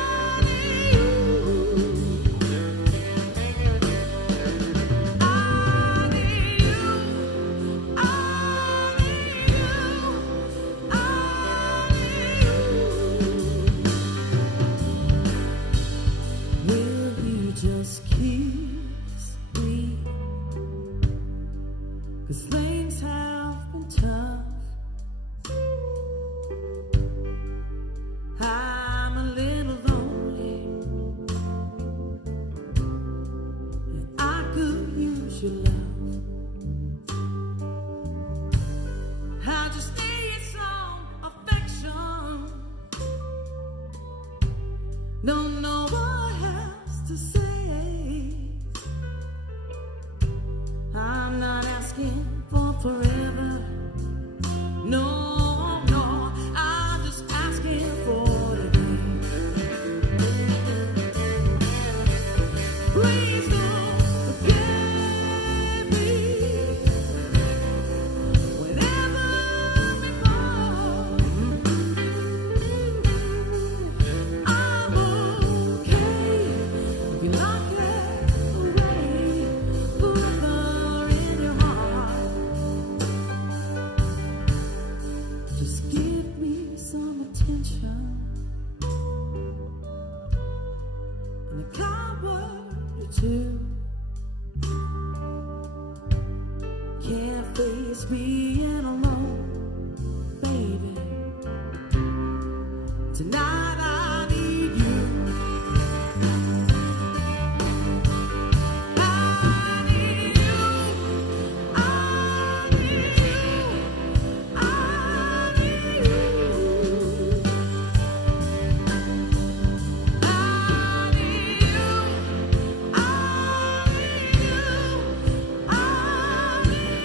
need you. I need you. I need you. I need you. Will you just kiss me? 'Cause things have been tough. I'm a little lonely, and I could use your love. I just need some affection. Don't know what else to say. I'm not asking for forever. No, no, I'm just asking for today. Please don't forget me whenever we fall. I'm okay if you lock it away forever in your heart. Just give me some attention and a kind word or two. Can't face being alone, baby. Tonight I need you. I need you. I need you. I need you. I need you. I need you. I need you.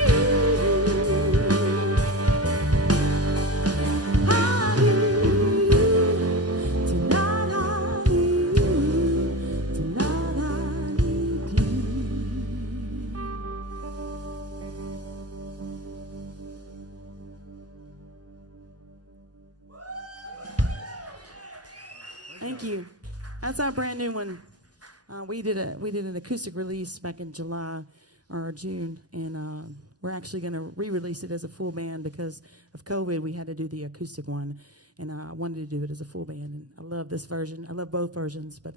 I need you. Tonight I need you. Tonight I need you. Thank you. That's our brand new one. We did an acoustic release back in July or June, and we're actually going to re-release it as a full band because of COVID. We had to do the acoustic one, and I wanted to do it as a full band. And I love this version. I love both versions, but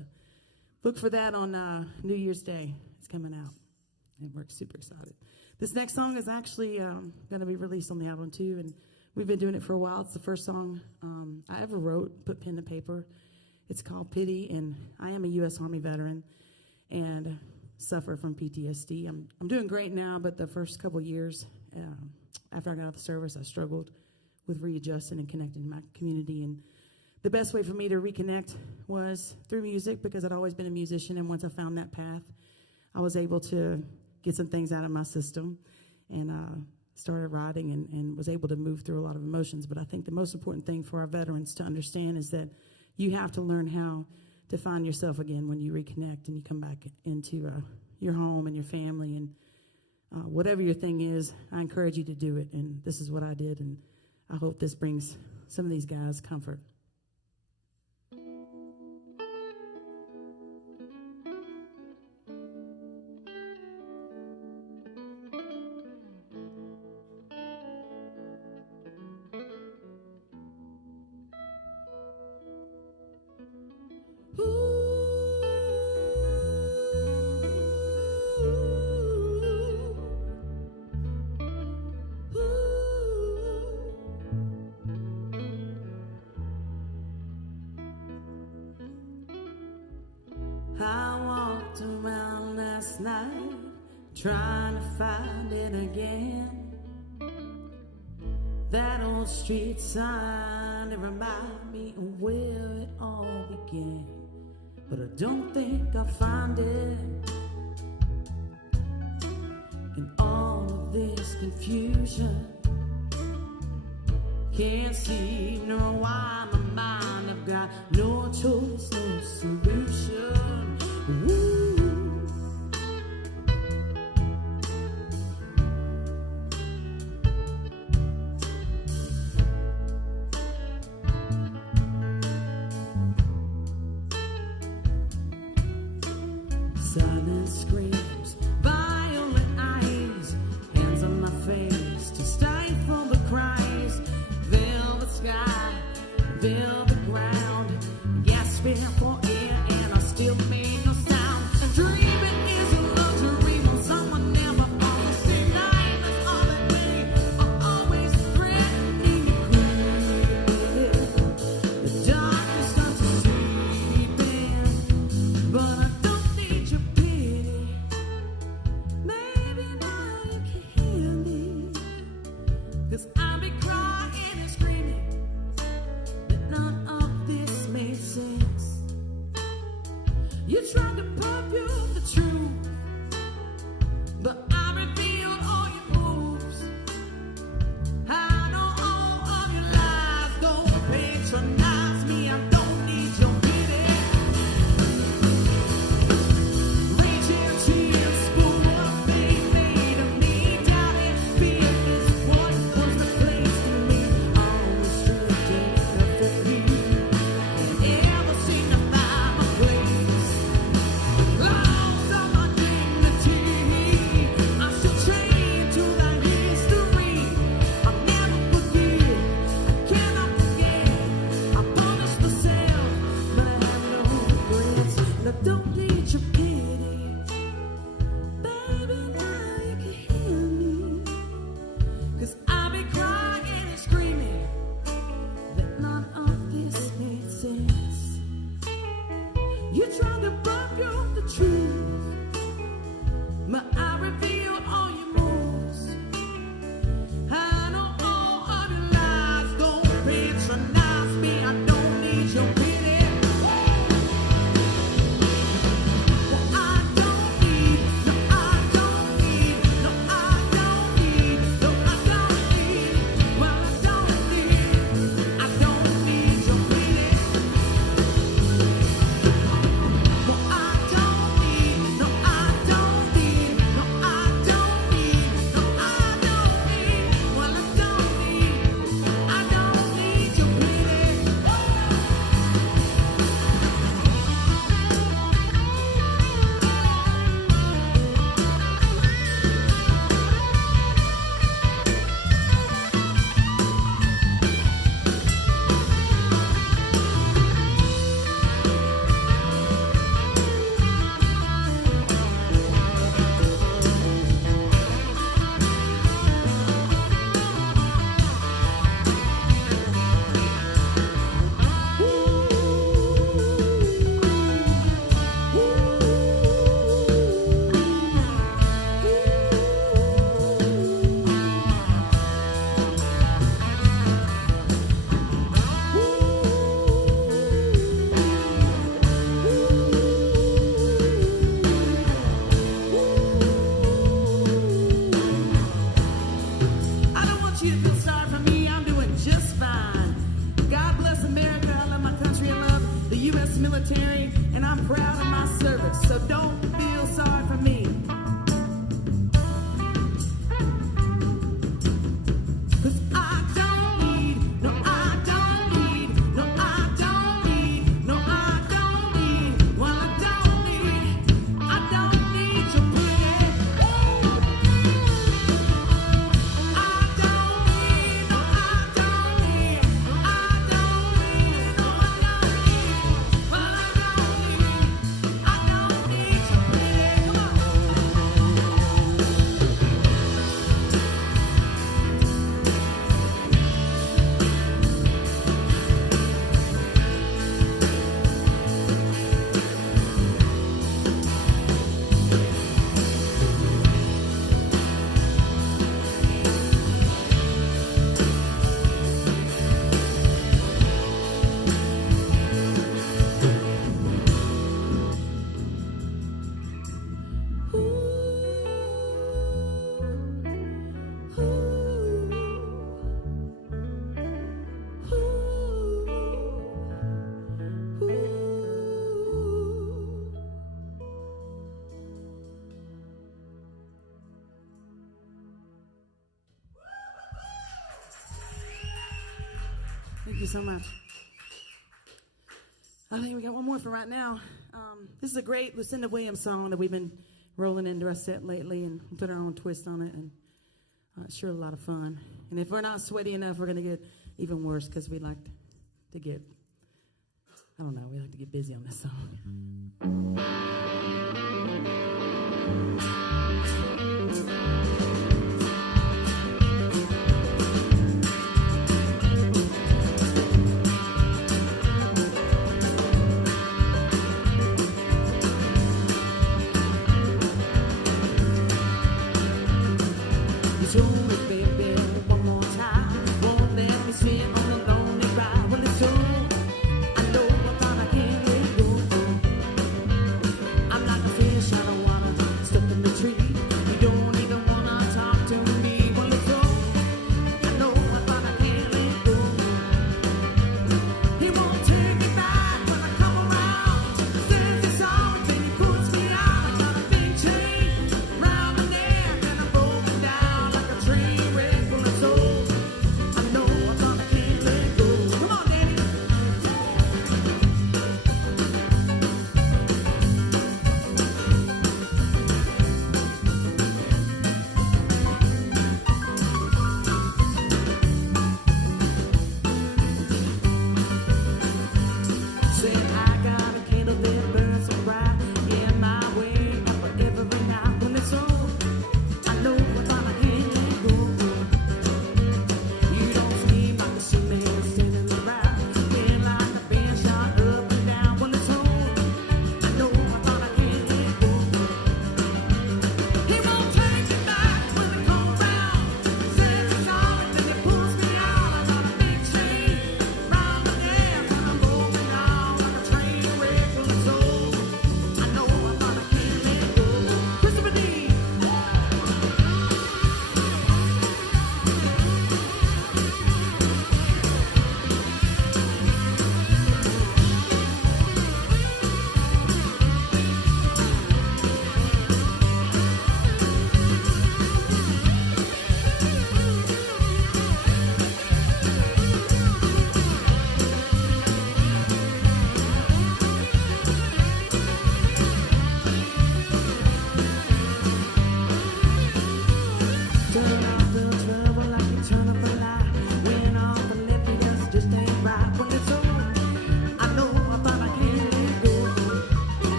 look for that on New Year's Day. It's coming out, and we're super excited. This next song is actually going to be released on the album too, and we've been doing it for a while. It's the first song I ever wrote, put pen to paper. It's called Pity, and I am a U.S. Army veteran and suffer from PTSD. I'm doing great now, but the first couple years after I got out of the service, I struggled with readjusting and connecting to my community. And the best way for me to reconnect was through music because I'd always been a musician, and once I found that path, I was able to get some things out of my system and started writing and was able to move through a lot of emotions. But I think the most important thing for our veterans to understand is that you have to learn how to find yourself again when you reconnect and you come back into your home and your family. And whatever your thing is, I encourage you to do it. And this is what I did. And I hope this brings some of these guys comfort. I walked around last night trying to find it again. That old street sign to remind me of where it all began. But I don't think I'll find it. And confusion. Can't see nor why my mind. I've got no choice, no solution. Woo. Silence screams, violet eyes, hands on my face to stifle the cries. Velvet sky, velvet ground, gasping for air, and I still make no sound. And dreaming is a luxury when someone never falls. Tonight is all that we are always threatening to creep. The darkness starts to sleep in, but I don't need your pity. Thank you so much. I think we got one more for right now. This is a great Lucinda Williams song that we've been rolling into our set lately and put our own twist on it, and it's sure a lot of fun. And if we're not sweaty enough, we're going to get even worse because we like to get, I don't know, we like to get busy on this song.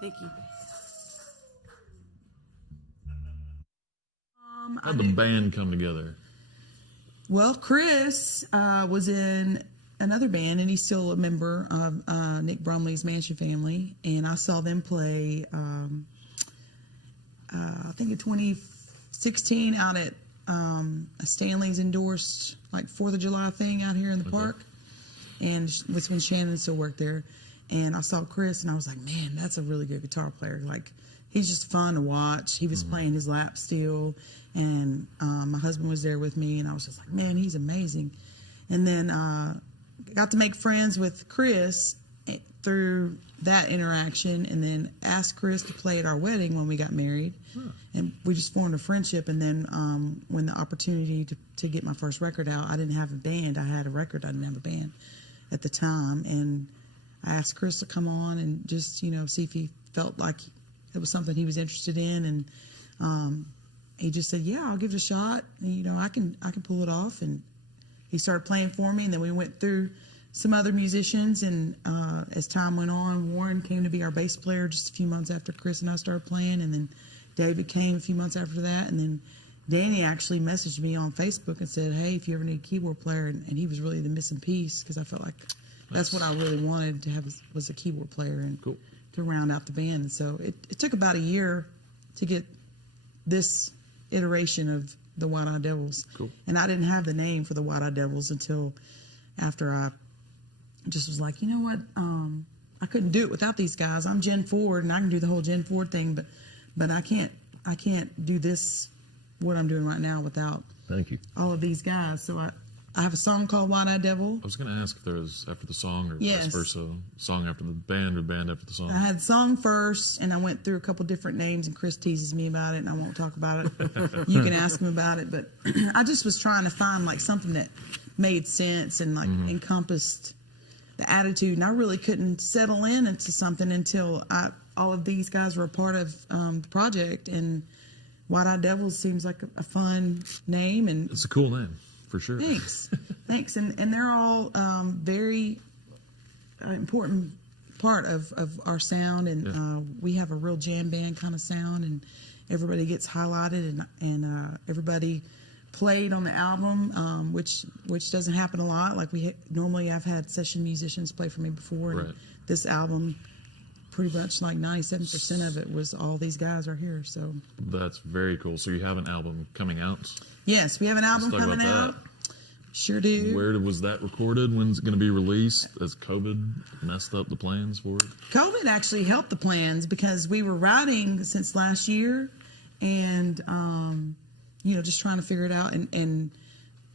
Thank you. How'd the band come together? Well, Chris was in another band, and he's still a member of Nick Bromley's Mansion Family. And I saw them play, I think in 2016, out at a Stanley's endorsed like 4th of July thing out here in the park. And was when Shannon still worked there. and I saw Chris, and I was like, man, that's a really good guitar player. Like, he's just fun to watch. He was playing his lap steel, and my husband was there with me, and I was just like, man, he's amazing. And then got to make friends with Chris through that interaction, and then asked Chris to play at our wedding when we got married. And we just formed a friendship. And then when the opportunity to get my first record out, I didn't have a band. I had a record. I didn't have a band at the time. And I asked Chris to come on and just, see if he felt like it was something he was interested in. And he just said, yeah, I'll give it a shot. And, I can pull it off. And he started playing for me. And then we went through some other musicians. And as time went on, Warren came to be our bass player just a few months after Chris and I started playing. And then David came a few months after that. And then Danny actually messaged me on Facebook and said, hey, if you ever need a keyboard player. And he was really the missing piece, because I felt like that's what I really wanted to have was a keyboard player and to round out the band. And so it took about a year to get this iteration of the White Eyed Devils. And I didn't have the name for the White Eyed Devils until after I just was like, you know what, I couldn't do it without these guys. I'm Jenn Ford, and I can do the whole Jenn Ford thing, but I can't do this, what I'm doing right now, without all of these guys. So I have a song called White Eyed Devil. I was going to ask if there was after the song or Yes. vice versa, song after the band or band after the song. I had song first, and I went through a couple different names, and Chris teases me about it, and I won't talk about it. You can ask him about it, but I just was trying to find like something that made sense and like encompassed the attitude, and I really couldn't settle into something until all of these guys were a part of the project. And White Eyed Devils seems like a fun name, and it's a cool name for sure. Thanks, and they're all very important part of our sound, and we have a real jam band kind of sound, and everybody gets highlighted, and everybody played on the album, which doesn't happen a lot. Like normally I've had session musicians play for me before, and this album, pretty much like 97% of it was all these guys are here. So that's very cool. So you have an album coming out? Yes, we have an album coming out. Sure do. Where was that recorded? When's it going to be released? Has COVID messed up the plans for it? COVID actually helped the plans, because we were writing since last year, and just trying to figure it out, and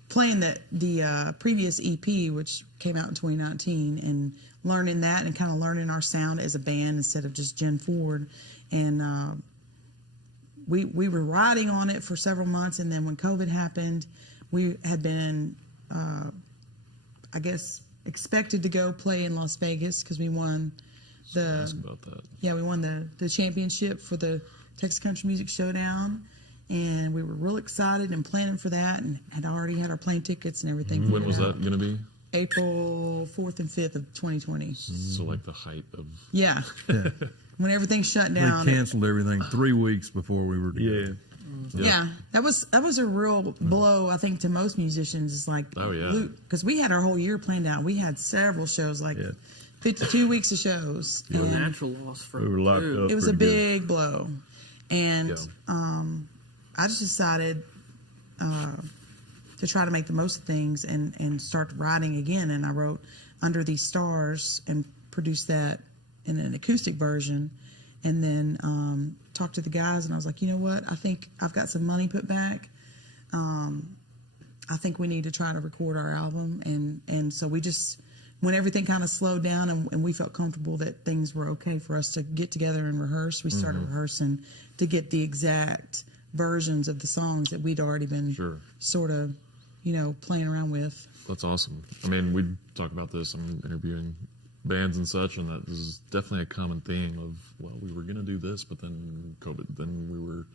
playing the previous EP, which came out in 2019, and learning that, and kind of learning our sound as a band instead of just Jenn Ford. And we were writing on it for several months, and then when COVID happened, we had been, I guess, expected to go play in Las Vegas, because we won Ask about that. Yeah, we won the championship for the Texas Country Music Showdown. And we were real excited and planning for that, and had already had our plane tickets and everything. When was that going to be? April 4th and 5th of 2020. So like the height of... Yeah. When everything shut down. We canceled everything 3 weeks before we were... Yeah. That was a real blow, I think, to most musicians. It's like, because we had our whole year planned out. We had several shows, 52 weeks of shows. A natural loss for we were locked up. It was a big blow. And I just decided to try to make the most of things and start writing again. And I wrote Under These Stars and produced that in an acoustic version. And then talked to the guys, and I was like, you know what? I think I've got some money put back. I think we need to try to record our album. And so we just, when everything kind of slowed down and we felt comfortable that things were okay for us to get together and rehearse, we started rehearsing to get the exact versions of the songs that we'd already been sort of, playing around with. That's awesome. I mean, we talk about this. I'm interviewing bands and such, and that is definitely a common theme of, well, we were going to do this, but then COVID, then we were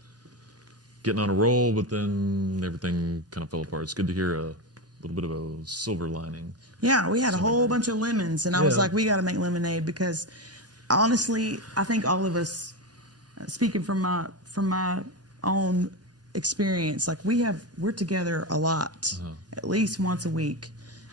getting on a roll, but then everything kind of fell apart. It's good to hear a little bit of a silver lining. Yeah, we had a whole bunch of lemons, and I was like, we got to make lemonade, because honestly, I think all of us, speaking from my own experience, like we're together a lot, at least once a week,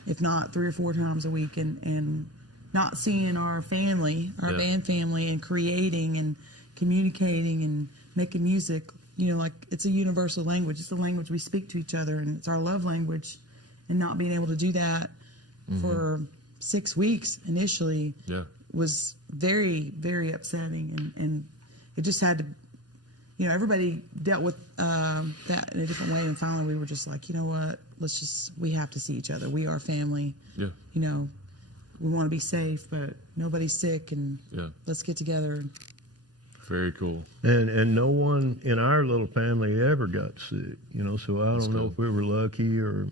if not 3 or 4 times a week, and not seeing our family, our band family, and creating and communicating and making music, like it's a universal language. It's the language we speak to each other, and it's our love language. And not being able to do that for 6 weeks initially was very, very upsetting, and it just had to, everybody dealt with that in a different way, and finally we were just like, you know what, we have to see each other. We are family. Yeah. We want to be safe, but nobody's sick, and Yeah. let's get together. Very cool. And no one in our little family ever got sick, so I don't know if we were lucky or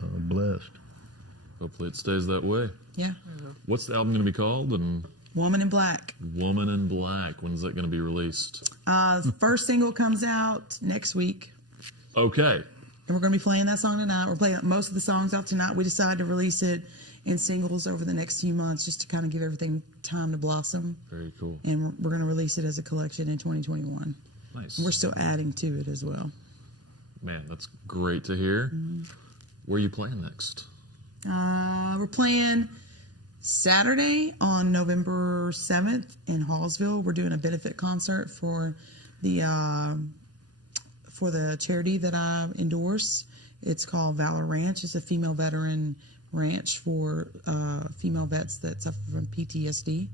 blessed. Hopefully it stays that way. Yeah. What's the album going to be called? And Woman in Black. Woman in Black. When is that going to be released? The first single comes out next week. Okay. And we're going to be playing that song tonight. We're playing most of the songs out tonight. We decided to release it in singles over the next few months just to kind of give everything time to blossom. Very cool. And we're going to release it as a collection in 2021. Nice. And we're still adding to it as well. Man, that's great to hear. Where are you playing next? We're playing Saturday on November 7th in Hallsville. We're doing a benefit concert for the charity that I endorse. It's called Valor Ranch. It's a female veteran ranch for female vets that suffer from PTSD,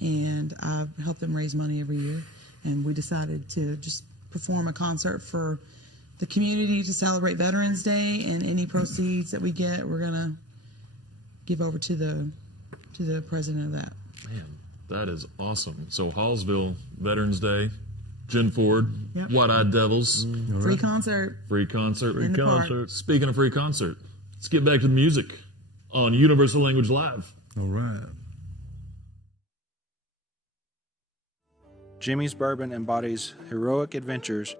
and I help them raise money every year. And we decided to just perform a concert for the community to celebrate Veterans Day, and any proceeds that we get, we're gonna give over to the president of that. Man, that is awesome. So Hallsville, Veterans Day, Jenn Ford, Yep. White-Eyed Devils. Free concert. Free concert. In the park. Speaking of free concert, let's get back to the music on Universal Language Live. All right. Jimmy's Bourbon embodies heroic adventures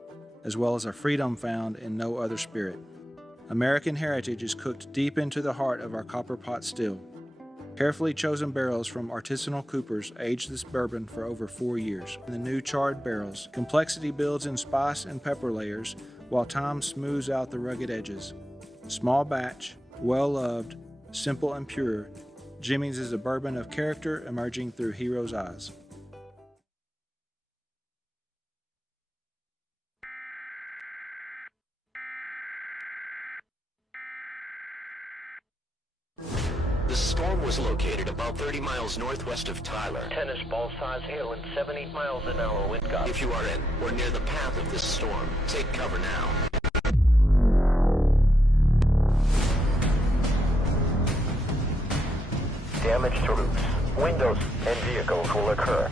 as well as a freedom found in no other spirit. American heritage is cooked deep into the heart of our copper pot still. Carefully chosen barrels from artisanal coopers aged this bourbon for over 4 years. In the new charred barrels, complexity builds in spice and pepper layers, while time smooths out the rugged edges. Small batch, well-loved, simple and pure, Jimmy's is a bourbon of character emerging through heroes' eyes. The storm was located about 30 miles northwest of Tyler. Tennis ball size hail and 70 miles an hour wind gusts. If you are in or near the path of this storm, take cover now. Damage to roofs, windows, and vehicles will occur.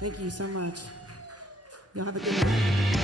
Thank you so much. Y'all have a good night.